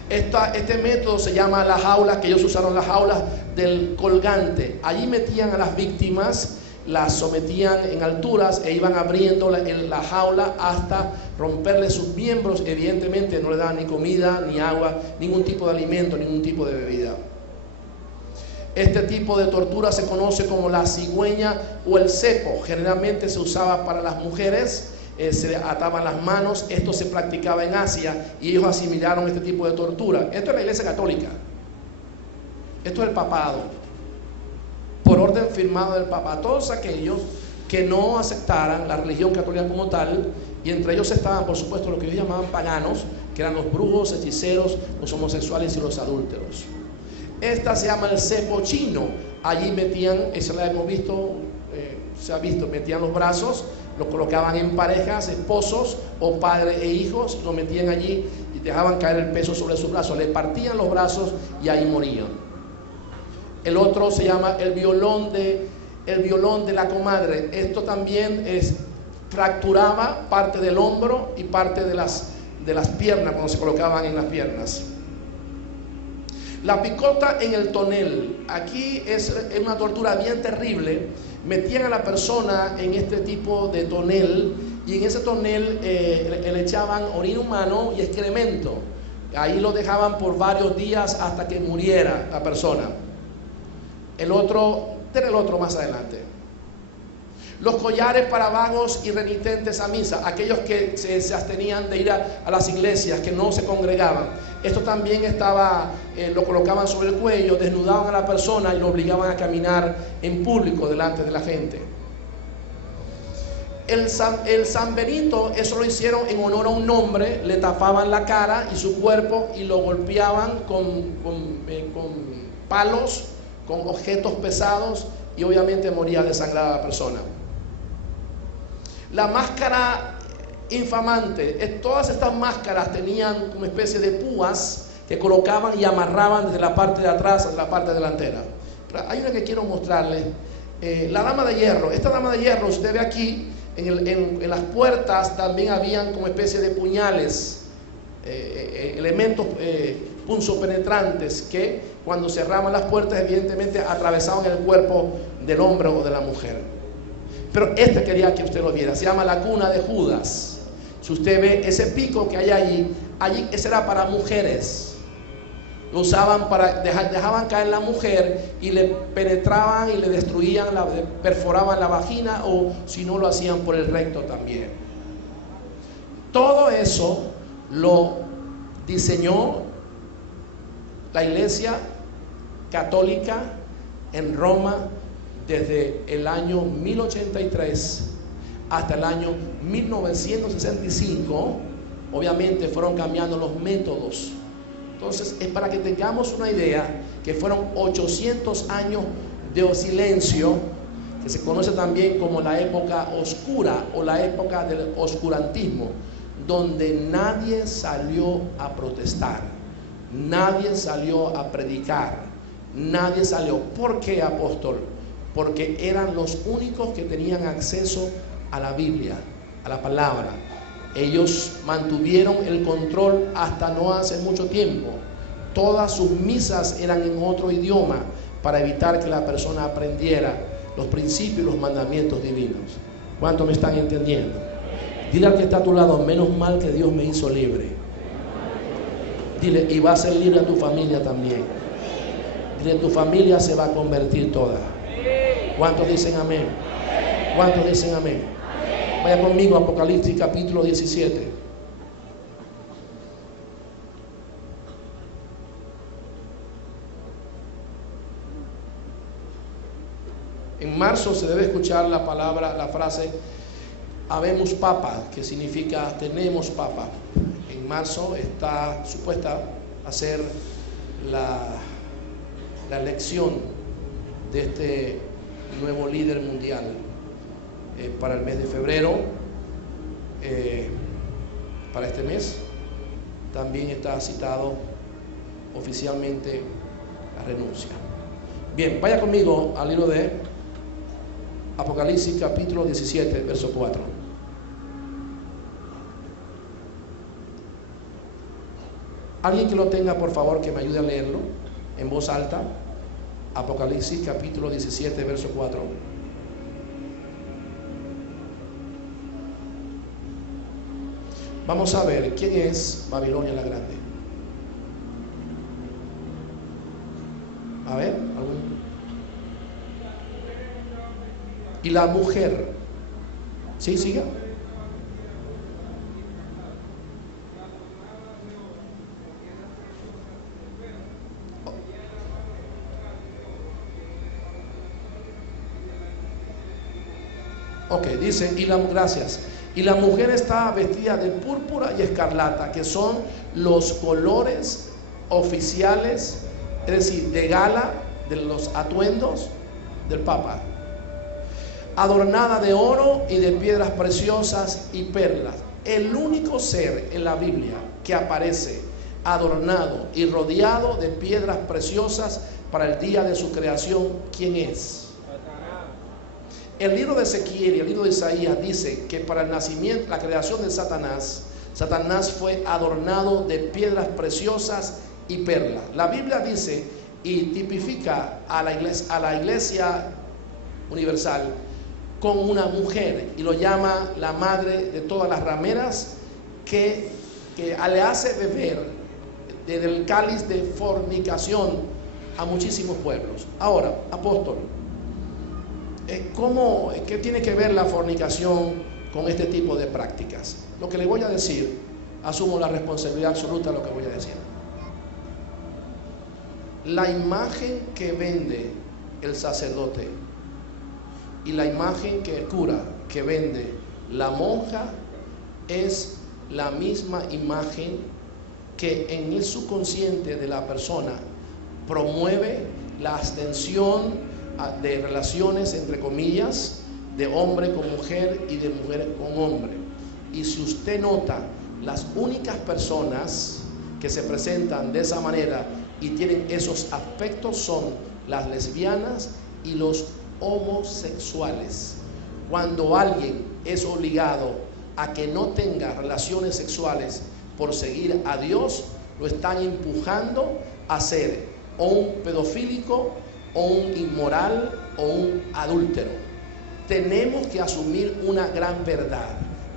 Este método se llama la jaula, que ellos usaron las jaulas del colgante. Allí metían a las víctimas, las sometían en alturas e iban abriendo la jaula hasta romperle sus miembros. Evidentemente no le daban ni comida, ni agua, ningún tipo de alimento, ningún tipo de bebida. Este tipo de tortura se conoce como la cigüeña o el cepo. Generalmente se usaba para las mujeres, se ataban las manos. Esto se practicaba en Asia y ellos asimilaron este tipo de tortura. Esto es la Iglesia Católica. Esto es el papado. Por orden firmado del Papa. Todos aquellos que no aceptaran la religión católica como tal, y entre ellos estaban, por supuesto, los que ellos llamaban paganos, que eran los brujos, hechiceros, los homosexuales y los adúlteros. Esta se llama el cepo chino. Allí metían, eso lo hemos visto, metían los brazos, los colocaban en parejas, esposos o padre e hijos, lo metían allí y dejaban caer el peso sobre sus brazos, le partían los brazos y ahí morían. El otro se llama el violón de la comadre. Esto también fracturaba parte del hombro y parte de las piernas cuando se colocaban en las piernas. La picota en el tonel. Aquí es una tortura bien terrible. Metían a la persona en este tipo de tonel y en ese tonel le echaban orina humano y excremento. Ahí lo dejaban por varios días hasta que muriera la persona. El otro más adelante. Los collares para vagos y renitentes a misa, aquellos que se abstenían de ir a las iglesias, que no se congregaban. Esto también lo colocaban sobre el cuello, desnudaban a la persona y lo obligaban a caminar en público delante de la gente. El San Benito, eso lo hicieron en honor a un nombre, le tapaban la cara y su cuerpo y lo golpeaban con palos, con objetos pesados, y obviamente moría desangrada la persona. La máscara infamante, todas estas máscaras tenían una especie de púas que colocaban y amarraban desde la parte de atrás a la parte delantera. Pero hay una que quiero mostrarles, la dama de hierro. Esta dama de hierro, usted ve aquí, en las puertas también habían como especie de puñales, elementos punzopenetrantes que cuando cerraban las puertas evidentemente atravesaban el cuerpo del hombre o de la mujer. Pero quería que usted lo viera, se llama la cuna de Judas. Si usted ve ese pico que hay allí, ese era para mujeres. Lo usaban dejaban caer la mujer y le penetraban y le destruían, perforaban la vagina, o si no lo hacían por el recto también. Todo eso lo diseñó la Iglesia Católica en Roma desde el año 1083 hasta el año 1965. Obviamente fueron cambiando los métodos. Entonces es para que tengamos una idea que fueron 800 años de silencio, que se conoce también como la época oscura o la época del oscurantismo, donde nadie salió a protestar, nadie salió a predicar, nadie salió. ¿Por qué, apóstol? Porque eran los únicos que tenían acceso a la Biblia, a la palabra. Ellos mantuvieron el control hasta no hace mucho tiempo. Todas sus misas eran en otro idioma para evitar que la persona aprendiera los principios y los mandamientos divinos. ¿Cuántos me están entendiendo? Dile al que está a tu lado: menos mal que Dios me hizo libre. Dile: y va a ser libre a tu familia también. Dile: tu familia se va a convertir toda. ¿Cuántos dicen amén? ¿Cuántos dicen amén? Vaya conmigo a Apocalipsis capítulo 17. En marzo se debe escuchar la frase habemos papa, que significa tenemos papa. En marzo está supuesta a ser la elección de este nuevo líder mundial para el mes de febrero. Para este mes también está citado oficialmente la renuncia. Bien, vaya conmigo al libro de Apocalipsis capítulo 17, verso 4. Alguien que lo tenga, por favor, que me ayude a leerlo en voz alta. Apocalipsis capítulo 17, verso 4. Vamos a ver quién es Babilonia la Grande. A ver, ¿algún? Y la mujer. ¿Sí, siga? Ok, dice, gracias. Y la mujer está vestida de púrpura y escarlata, que son los colores oficiales, es decir, de gala de los atuendos del Papa. Adornada de oro y de piedras preciosas y perlas. El único ser en la Biblia que aparece adornado y rodeado de piedras preciosas para el día de su creación, ¿quién es? El libro de Ezequiel y el libro de Isaías dice que para el nacimiento, la creación de Satanás, Satanás fue adornado de piedras preciosas y perlas. La Biblia dice y tipifica a la iglesia universal con una mujer y lo llama la madre de todas las rameras que le hace beber del cáliz de fornicación a muchísimos pueblos. Ahora, apóstol, ¿qué tiene que ver la fornicación con este tipo de prácticas? Lo que le voy a decir, asumo la responsabilidad absoluta de lo que voy a decir. La imagen que vende el sacerdote y la imagen que el cura que vende la monja es la misma imagen que en el subconsciente de la persona promueve la abstención de relaciones, entre comillas, de hombre con mujer y de mujer con hombre. Y si usted nota, las únicas personas que se presentan de esa manera y tienen esos aspectos son las lesbianas y los homosexuales. Cuando alguien es obligado a que no tenga relaciones sexuales por seguir a Dios, lo están empujando a ser o un pedofílico o un inmoral o un adúltero. Tenemos que asumir una gran verdad.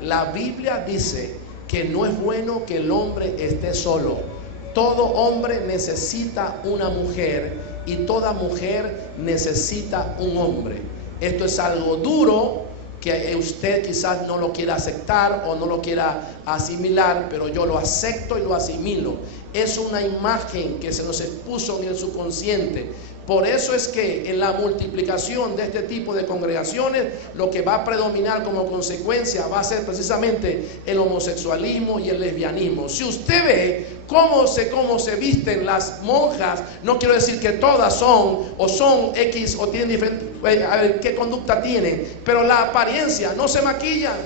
La Biblia dice que no es bueno que el hombre esté solo. Todo hombre necesita una mujer y toda mujer necesita un hombre. Esto es algo duro que usted quizás no lo quiera aceptar o no lo quiera asimilar, pero yo lo acepto y lo asimilo. Es una imagen que se nos expuso en el subconsciente. Por eso es que en la multiplicación de este tipo de congregaciones, lo que va a predominar como consecuencia va a ser precisamente el homosexualismo y el lesbianismo. Si usted ve cómo se visten las monjas, no quiero decir que todas son X o tienen diferente, a ver qué conducta tienen, pero la apariencia, no se maquillan.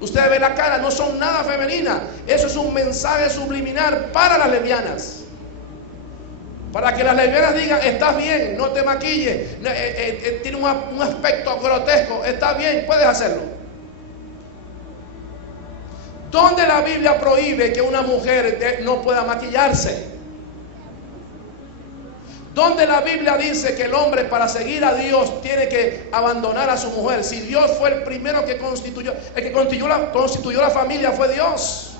Usted ve la cara, no son nada femeninas. Eso es un mensaje subliminal para las lesbianas. Para que las lesbianas digan, estás bien, no te maquilles, tiene un aspecto grotesco, estás bien, puedes hacerlo. ¿Dónde la Biblia prohíbe que una mujer no pueda maquillarse? ¿Dónde la Biblia dice que el hombre para seguir a Dios tiene que abandonar a su mujer? Si Dios fue el primero que constituyó, el que constituyó la familia fue Dios.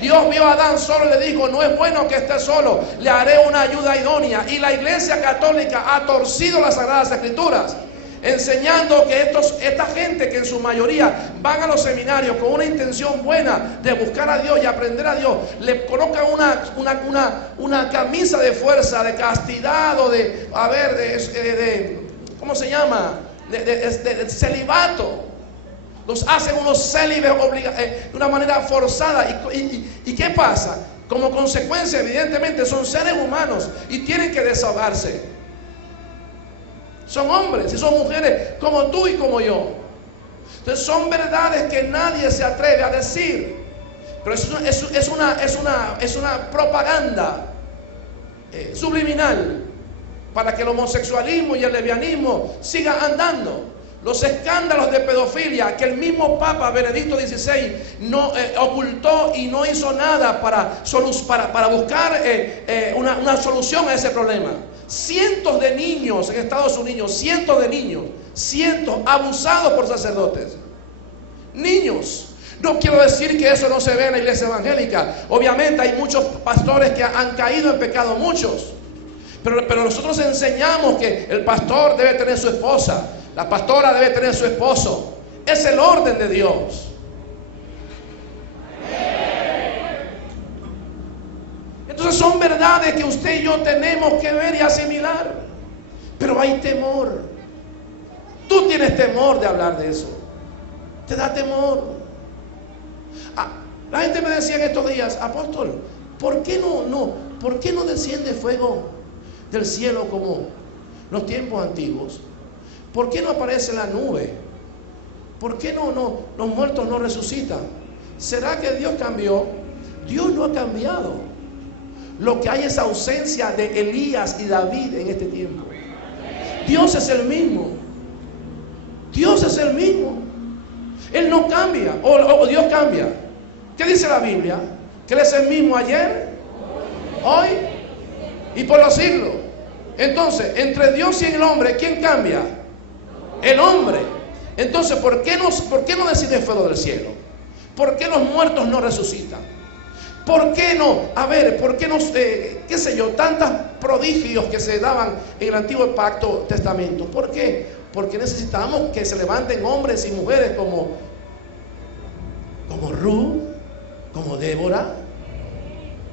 Dios vio a Adán solo y le dijo, no es bueno que esté solo, le haré una ayuda idónea. Y la Iglesia Católica ha torcido las Sagradas Escrituras, enseñando que esta gente que en su mayoría van a los seminarios con una intención buena de buscar a Dios y aprender a Dios, le colocan una camisa de fuerza, de castidad o ¿cómo se llama? De celibato. Los hacen unos célibes de una manera forzada. ¿Y qué pasa? Como consecuencia, evidentemente, son seres humanos y tienen que desahogarse. Son hombres y son mujeres como tú y como yo. Entonces son verdades que nadie se atreve a decir. Pero es una propaganda subliminal para que el homosexualismo y el lesbianismo sigan andando. Los escándalos de pedofilia que el mismo Papa Benedicto XVI no ocultó y no hizo nada para buscar una solución a ese problema. Cientos de niños en Estados Unidos, cientos abusados por sacerdotes. Niños. No quiero decir que eso no se ve en la iglesia evangélica. Obviamente hay muchos pastores que han caído en pecado, muchos. Pero nosotros enseñamos que el pastor debe tener su esposa. La pastora debe tener su esposo. Es el orden de Dios. Entonces son verdades que usted y yo tenemos que ver y asimilar. Pero hay temor. Tú tienes temor de hablar de eso. Te da temor. La gente me decía en estos días, apóstol, ¿por qué no desciende fuego del cielo como los tiempos antiguos? ¿Por qué no aparece la nube? ¿Por qué los muertos no resucitan? ¿Será que Dios cambió? Dios no ha cambiado. Lo que hay es ausencia de Elías y David en este tiempo. Dios es el mismo. Dios es el mismo. Él no cambia, o Dios cambia. ¿Qué dice la Biblia? Que Él es el mismo ayer, hoy y por los siglos. Entonces, entre Dios y el hombre, ¿quién cambia? El hombre. Entonces, ¿por qué no deciden fuego del cielo? ¿Por qué los muertos no resucitan? ¿Por qué no? A ver, ¿por qué no, qué sé yo, tantos prodigios que se daban en el antiguo pacto testamento? ¿Por qué? Porque necesitamos que se levanten hombres y mujeres como Ruth, como Débora,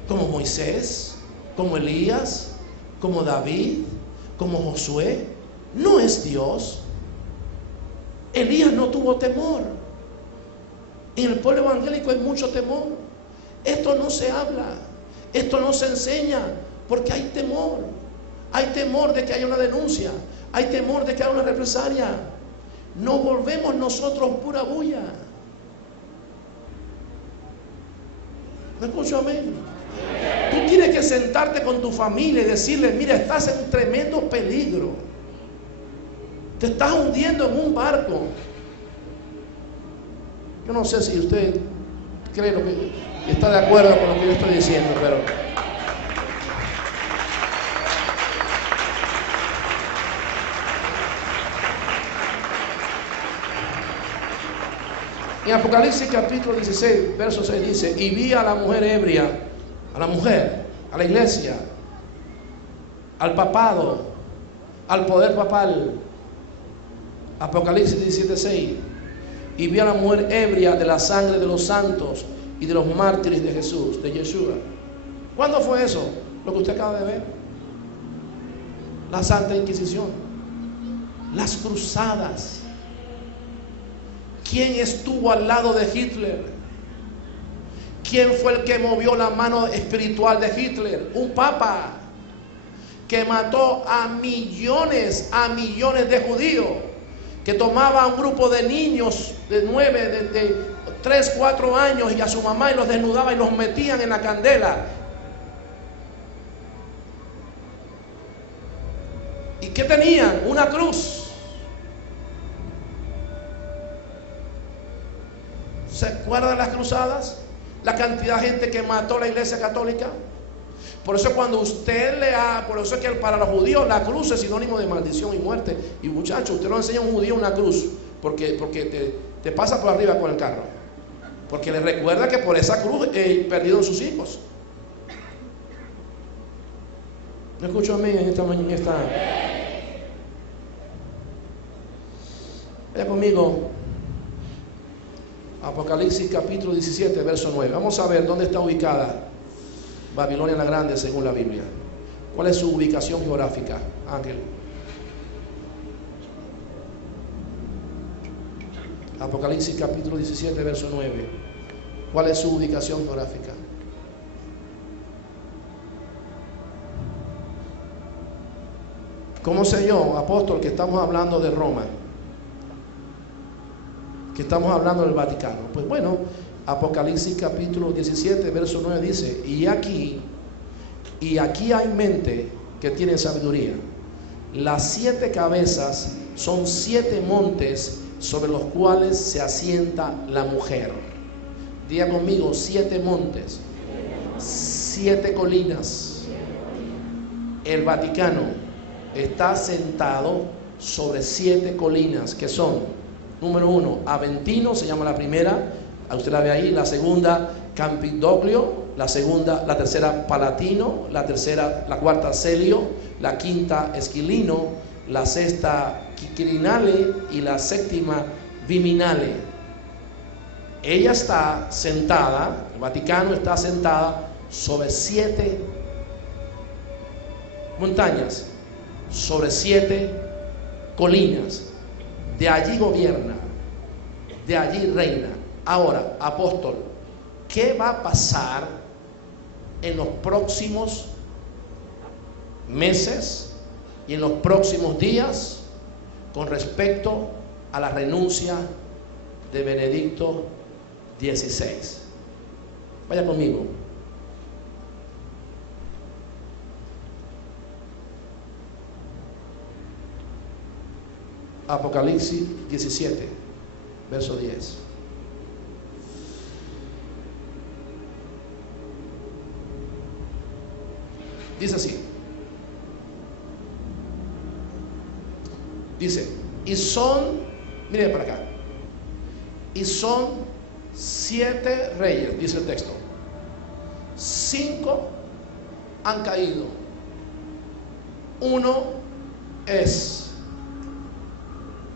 como Moisés, como Elías, como David, como Josué. No es Dios. Elías no tuvo temor. En el pueblo evangélico hay mucho temor. Esto no se habla, esto no se enseña, porque hay temor. Hay temor de que haya una denuncia, hay temor de que haya una represalia. No volvemos nosotros pura bulla. ¿Me escucho? Amén. Tú tienes que sentarte con tu familia y decirle: mira, estás en un tremendo peligro, te estás hundiendo en un barco. Yo no sé si usted cree lo que está de acuerdo con lo que yo estoy diciendo, pero en Apocalipsis capítulo 16, verso 6 dice: y vi a la mujer ebria, a la iglesia, al papado, al poder papal. Apocalipsis 17, 6. Y vi a la mujer ebria de la sangre de los santos y de los mártires de Jesús, de Yeshua. ¿Cuándo fue eso? Lo que usted acaba de ver. La Santa Inquisición, las cruzadas. ¿Quién estuvo al lado de Hitler? ¿Quién fue el que movió la mano espiritual de Hitler? Un papa que mató a millones de judíos, que tomaba a un grupo de niños de 3, 4 años y a su mamá y los desnudaba y los metían en la candela. ¿Y qué tenían? Una cruz. ¿Se acuerdan de las cruzadas? La cantidad de gente que mató la iglesia católica. Por eso cuando usted por eso es que para los judíos la cruz es sinónimo de maldición y muerte. Y muchachos, usted no enseña a un judío una cruz porque te pasa por arriba con el carro. Porque le recuerda que por esa cruz perdieron sus hijos. ¿No escucho amén en esta mañana? Vaya conmigo. Apocalipsis capítulo 17, verso 9. Vamos a ver dónde está ubicada Babilonia la Grande según la Biblia. ¿Cuál es su ubicación geográfica, Ángel? Apocalipsis capítulo 17, verso 9. ¿Cuál es su ubicación geográfica? ¿Cómo sé yo, apóstol, que estamos hablando de Roma? Que estamos hablando del Vaticano. Pues bueno, Apocalipsis capítulo 17, verso 9 dice: y aquí hay mente que tiene sabiduría. Las 7 cabezas son 7 montes sobre los cuales se asienta la mujer. Diga conmigo: 7 montes, 7 colinas. El Vaticano está sentado sobre 7 colinas que son: número 1, Aventino, se llama la primera, usted la ve ahí; la segunda, Campidoglio; la tercera, Palatino; la cuarta, Celio; la quinta, Esquilino; la sexta, Quirinale; y la séptima, Viminale. Ella está sentada, el Vaticano está sentada sobre 7 montañas, sobre 7 colinas. De allí gobierna, de allí reina. Ahora, apóstol, ¿qué va a pasar en los próximos meses y en los próximos días con respecto a la renuncia de Benedicto XVI? Vaya conmigo. Apocalipsis 17, verso 10. Dice así. Dice, y son, miren para acá, y son 7 reyes, dice el texto. 5 han caído. 1 es.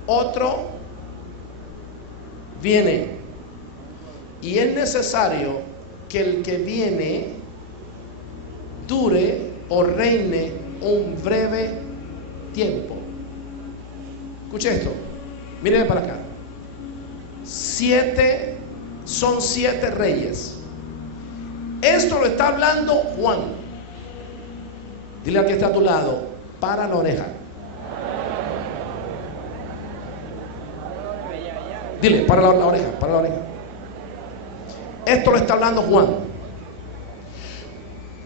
Otro viene. Y es necesario que el que viene dure o reine un breve tiempo. Escuche esto. Miren para acá. 7 son 7 reyes. Esto lo está hablando Juan. Dile al que está a tu lado, para la oreja. Dile, para la oreja, para la oreja. Esto lo está hablando Juan.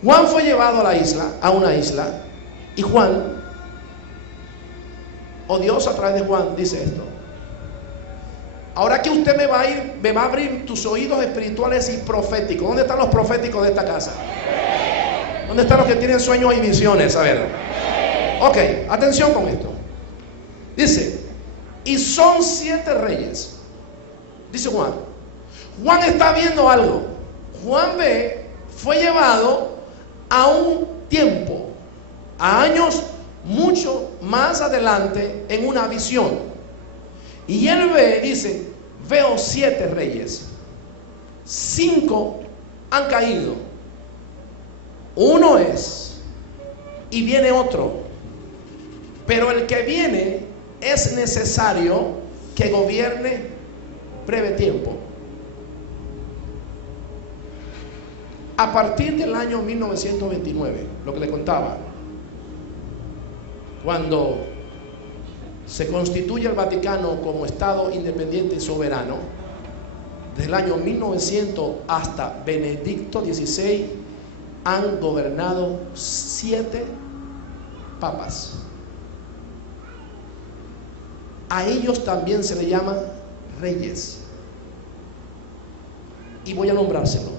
Juan fue llevado a una isla, y Juan, o Dios a través de Juan, dice esto: ahora que usted me va a abrir tus oídos espirituales y proféticos. ¿Dónde están los proféticos de esta casa? ¿Dónde están los que tienen sueños y visiones? A ver. Ok, atención con esto. Dice, y son 7 reyes. Dice Juan. Juan está viendo algo. Juan fue llevado a un tiempo, a años mucho más adelante, en una visión. Y él dice, veo 7 reyes. 5 han caído. 1 es, y viene otro. Pero el que viene es necesario que gobierne breve tiempo. A partir del año 1929, lo que le contaba, cuando se constituye el Vaticano como Estado independiente y soberano, desde el año 1900 hasta Benedicto XVI han gobernado 7 papas. A ellos también se le llama reyes. Y voy a nombrárselo.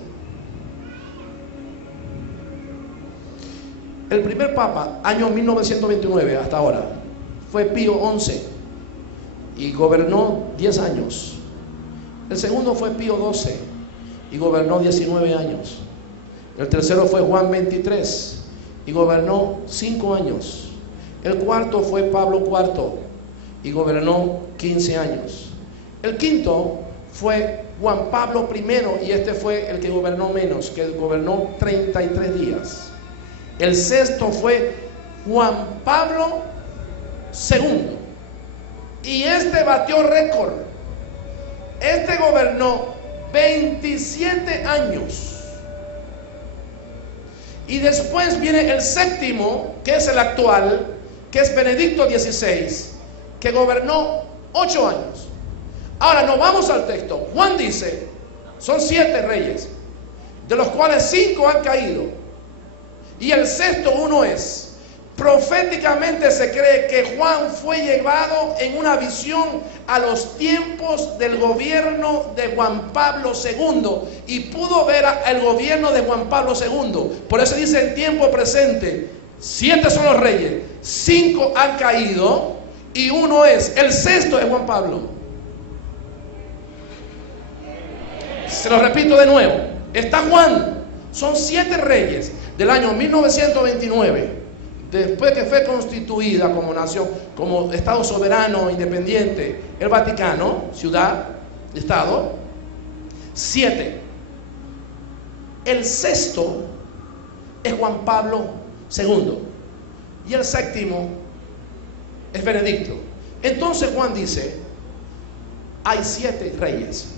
El primer papa, año 1929 hasta ahora, fue Pío XI y gobernó 10 años. El segundo fue Pío XII y gobernó 19 años. El tercero fue Juan XXIII y gobernó 5 años. El cuarto fue Pablo IV y gobernó 15 años. El quinto fue Juan Pablo I, y este fue el que gobernó menos, que gobernó 33 días. El sexto fue Juan Pablo II, y este batió récord. Este gobernó 27 años. Y después viene el séptimo, que es el actual, que es Benedicto XVI, que gobernó 8 años. Ahora nos vamos al texto. Juan dice, son 7 reyes, de los cuales 5 han caído, y el sexto 1 es. Proféticamente se cree que Juan fue llevado en una visión a los tiempos del gobierno de Juan Pablo II, y pudo ver el gobierno de Juan Pablo II. Por eso dice en tiempo presente, 7 son los reyes, 5 han caído y 1 es. El sexto es Juan Pablo. Se lo repito de nuevo. Está Juan. Son 7 reyes del año 1929, después que fue constituida como nación, como Estado soberano independiente, el Vaticano, ciudad, Estado. 7. El sexto es Juan Pablo II y el séptimo es Benedicto. Entonces Juan dice, hay 7 reyes,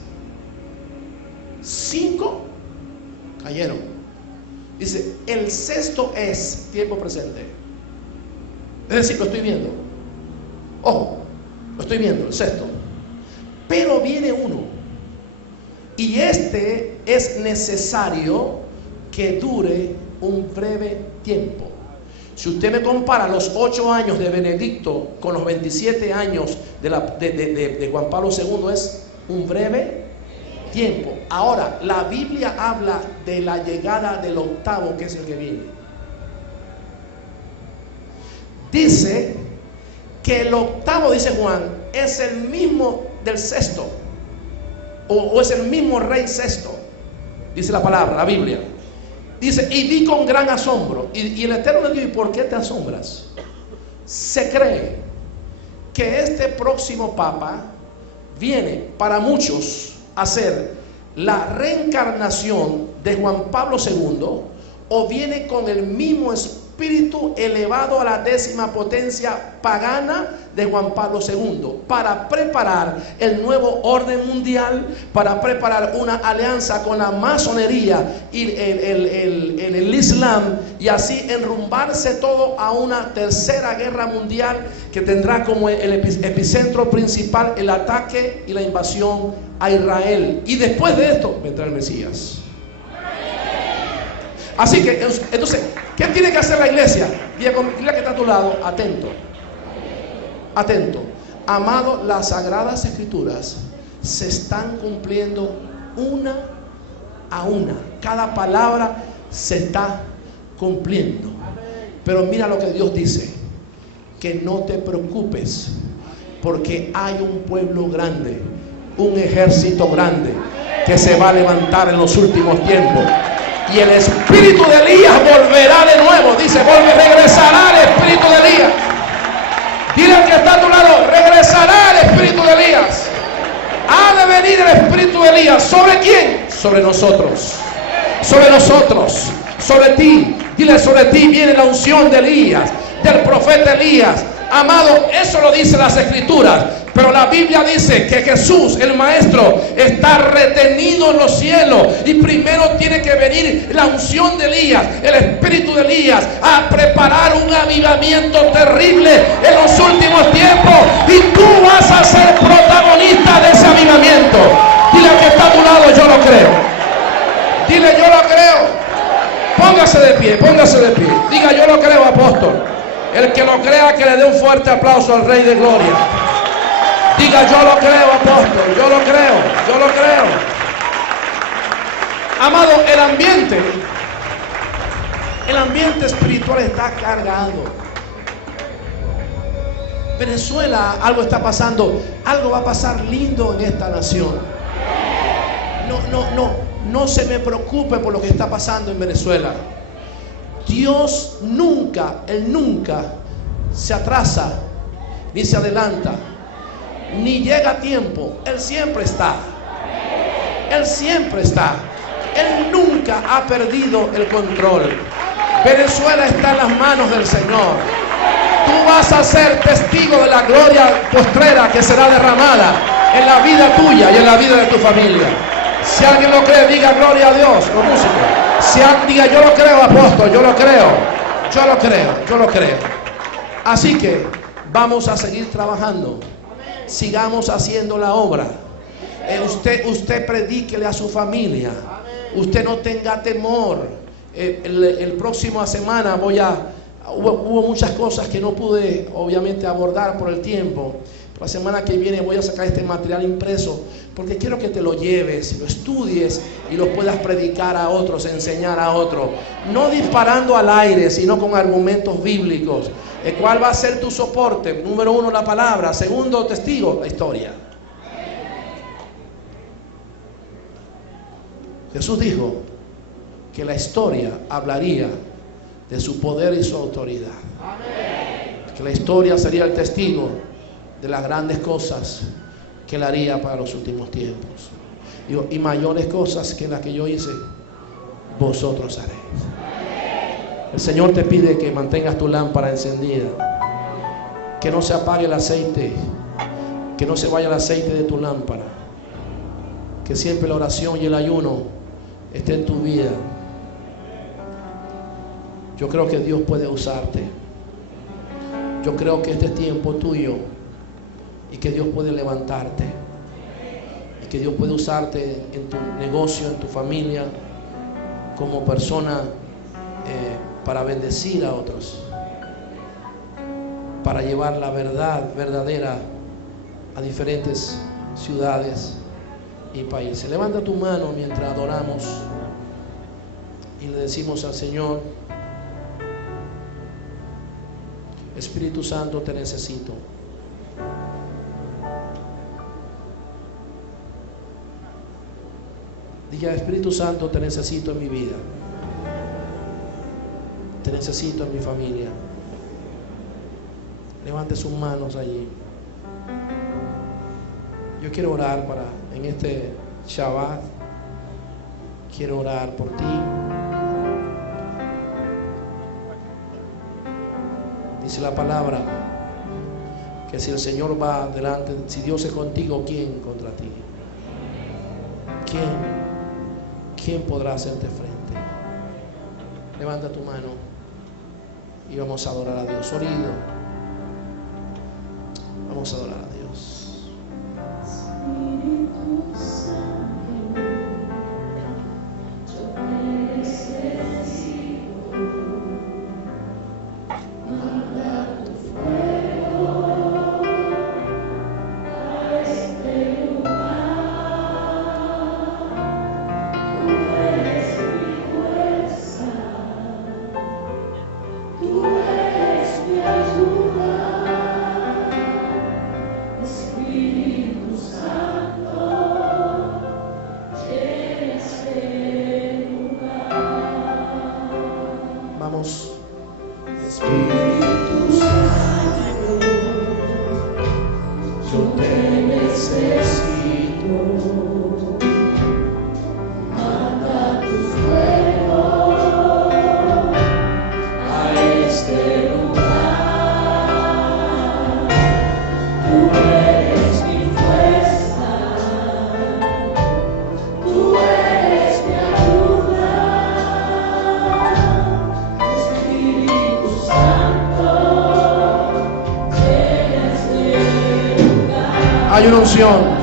5 cayeron. Dice, el sexto es tiempo presente. Es decir, lo estoy viendo. Ojo, lo estoy viendo, el sexto. Pero viene uno, y este es necesario que dure un breve tiempo. Si usted me compara los 8 años de Benedicto con los 27 años de Juan Pablo II, es un breve tiempo. Ahora, la Biblia habla de la llegada del octavo, que es el que viene. Dice que el octavo, dice Juan, es el mismo del sexto, o es el mismo rey sexto, dice la palabra, la Biblia. Dice, y vi con gran asombro. Y el Eterno le dijo, ¿y por qué te asombras? Se cree que este próximo Papa viene para muchos a ser la reencarnación de Juan Pablo II, o viene con el mismo espíritu elevado a la 10ª potencia pagana de Juan Pablo II, para preparar el nuevo orden mundial, para preparar una alianza con la masonería y el Islam, y así enrumbarse todo a una tercera guerra mundial que tendrá como el epicentro principal el ataque y la invasión a Israel. Y después de esto vendrá el Mesías. Así que, entonces, ¿qué tiene que hacer la iglesia? Dile que está a tu lado, atento. Atento. Amado, las sagradas escrituras se están cumpliendo una a una. Cada palabra se está cumpliendo. Pero mira lo que Dios dice: que no te preocupes, porque hay un pueblo grande, un ejército grande que se va a levantar en los últimos tiempos. Y el espíritu de Elías volverá de nuevo. Dice, regresará el espíritu de Elías. Dile al que está a tu lado, regresará el espíritu de Elías. Ha de venir el espíritu de Elías. ¿Sobre quién? Sobre nosotros. Sobre nosotros. Sobre ti. Dile, sobre ti viene la unción de Elías, del profeta Elías. Amado, eso lo dice las escrituras. Pero la Biblia dice que Jesús, el Maestro, está retenido en los cielos. Y primero tiene que venir la unción de Elías, el espíritu de Elías, a preparar un avivamiento terrible en los últimos tiempos. Y tú vas a ser protagonista de ese avivamiento. Dile al que está a tu lado, yo lo creo. Dile, yo lo creo. Póngase de pie, póngase de pie. Diga, yo lo creo, apóstol. El que lo crea, que le dé un fuerte aplauso al Rey de Gloria. Diga, yo lo creo, apóstol, yo lo creo, yo lo creo. Amado, el ambiente espiritual está cargado. Venezuela, algo está pasando, algo va a pasar lindo en esta nación. No se me preocupe por lo que está pasando en Venezuela. Dios nunca, Él nunca se atrasa ni se adelanta, ni llega a tiempo. Él siempre está. Él siempre está. Él nunca ha perdido el control. Venezuela está en las manos del Señor. Tú vas a ser testigo de la gloria postrera que será derramada en la vida tuya y en la vida de tu familia. Si alguien lo cree, diga gloria a Dios. Los músicos. Si alguien diga, yo lo creo, apóstol, yo lo creo. Yo lo creo, yo lo creo. Así que vamos a seguir trabajando. Sigamos haciendo la obra. Usted predíquele a su familia. Usted no tenga temor. El próxima semana hubo muchas cosas que no pude obviamente abordar por el tiempo. La semana que viene voy a sacar este material impreso, porque quiero que te lo lleves, lo estudies y lo puedas predicar a otros, enseñar a otros. No disparando al aire, sino con argumentos bíblicos. ¿Cuál va a ser tu soporte? Número 1, la palabra. Segundo, testigo, la historia. Jesús dijo que la historia hablaría de su poder y su autoridad. Que la historia sería el testigo de las grandes cosas que Él haría para los últimos tiempos. Y mayores cosas que las que yo hice, vosotros haréis. El Señor te pide que mantengas tu lámpara encendida, que no se apague el aceite, que no se vaya el aceite de tu lámpara, que siempre la oración y el ayuno esté en tu vida. Yo creo que Dios puede usarte. Yo creo que este es tiempo tuyo y que Dios puede levantarte y que Dios puede usarte en tu negocio, en tu familia, como persona para bendecir a otros. para llevar la verdad verdadera a diferentes ciudades y países. Levanta tu mano mientras adoramos y le decimos al Señor: Espíritu Santo, te necesito. Diga: Espíritu Santo, te necesito en mi vida, te necesito en mi familia. Levante sus manos allí. Yo quiero orar en este Shabbat. Quiero orar por ti. Dice la palabra que si el Señor va delante, si Dios es contigo, ¿quién contra ti? ¿Quién podrá hacerte frente? Levanta tu mano y vamos a adorar a Dios. Oído. Vamos a adorar a Dios. Espíritu Santo, yo te necesito. Manda tu fuego a este lugar. Tú eres mi fuerza, tú eres mi ayuda. Espíritu Santo, llena este lugar. Vamos. Espíritu Santo, yo te necesito. Manda tu fuego a este lugar. Tú eres mi fuerza, tú eres mi ayuda. Espíritu Santo, llena este lugar. Hay una unción.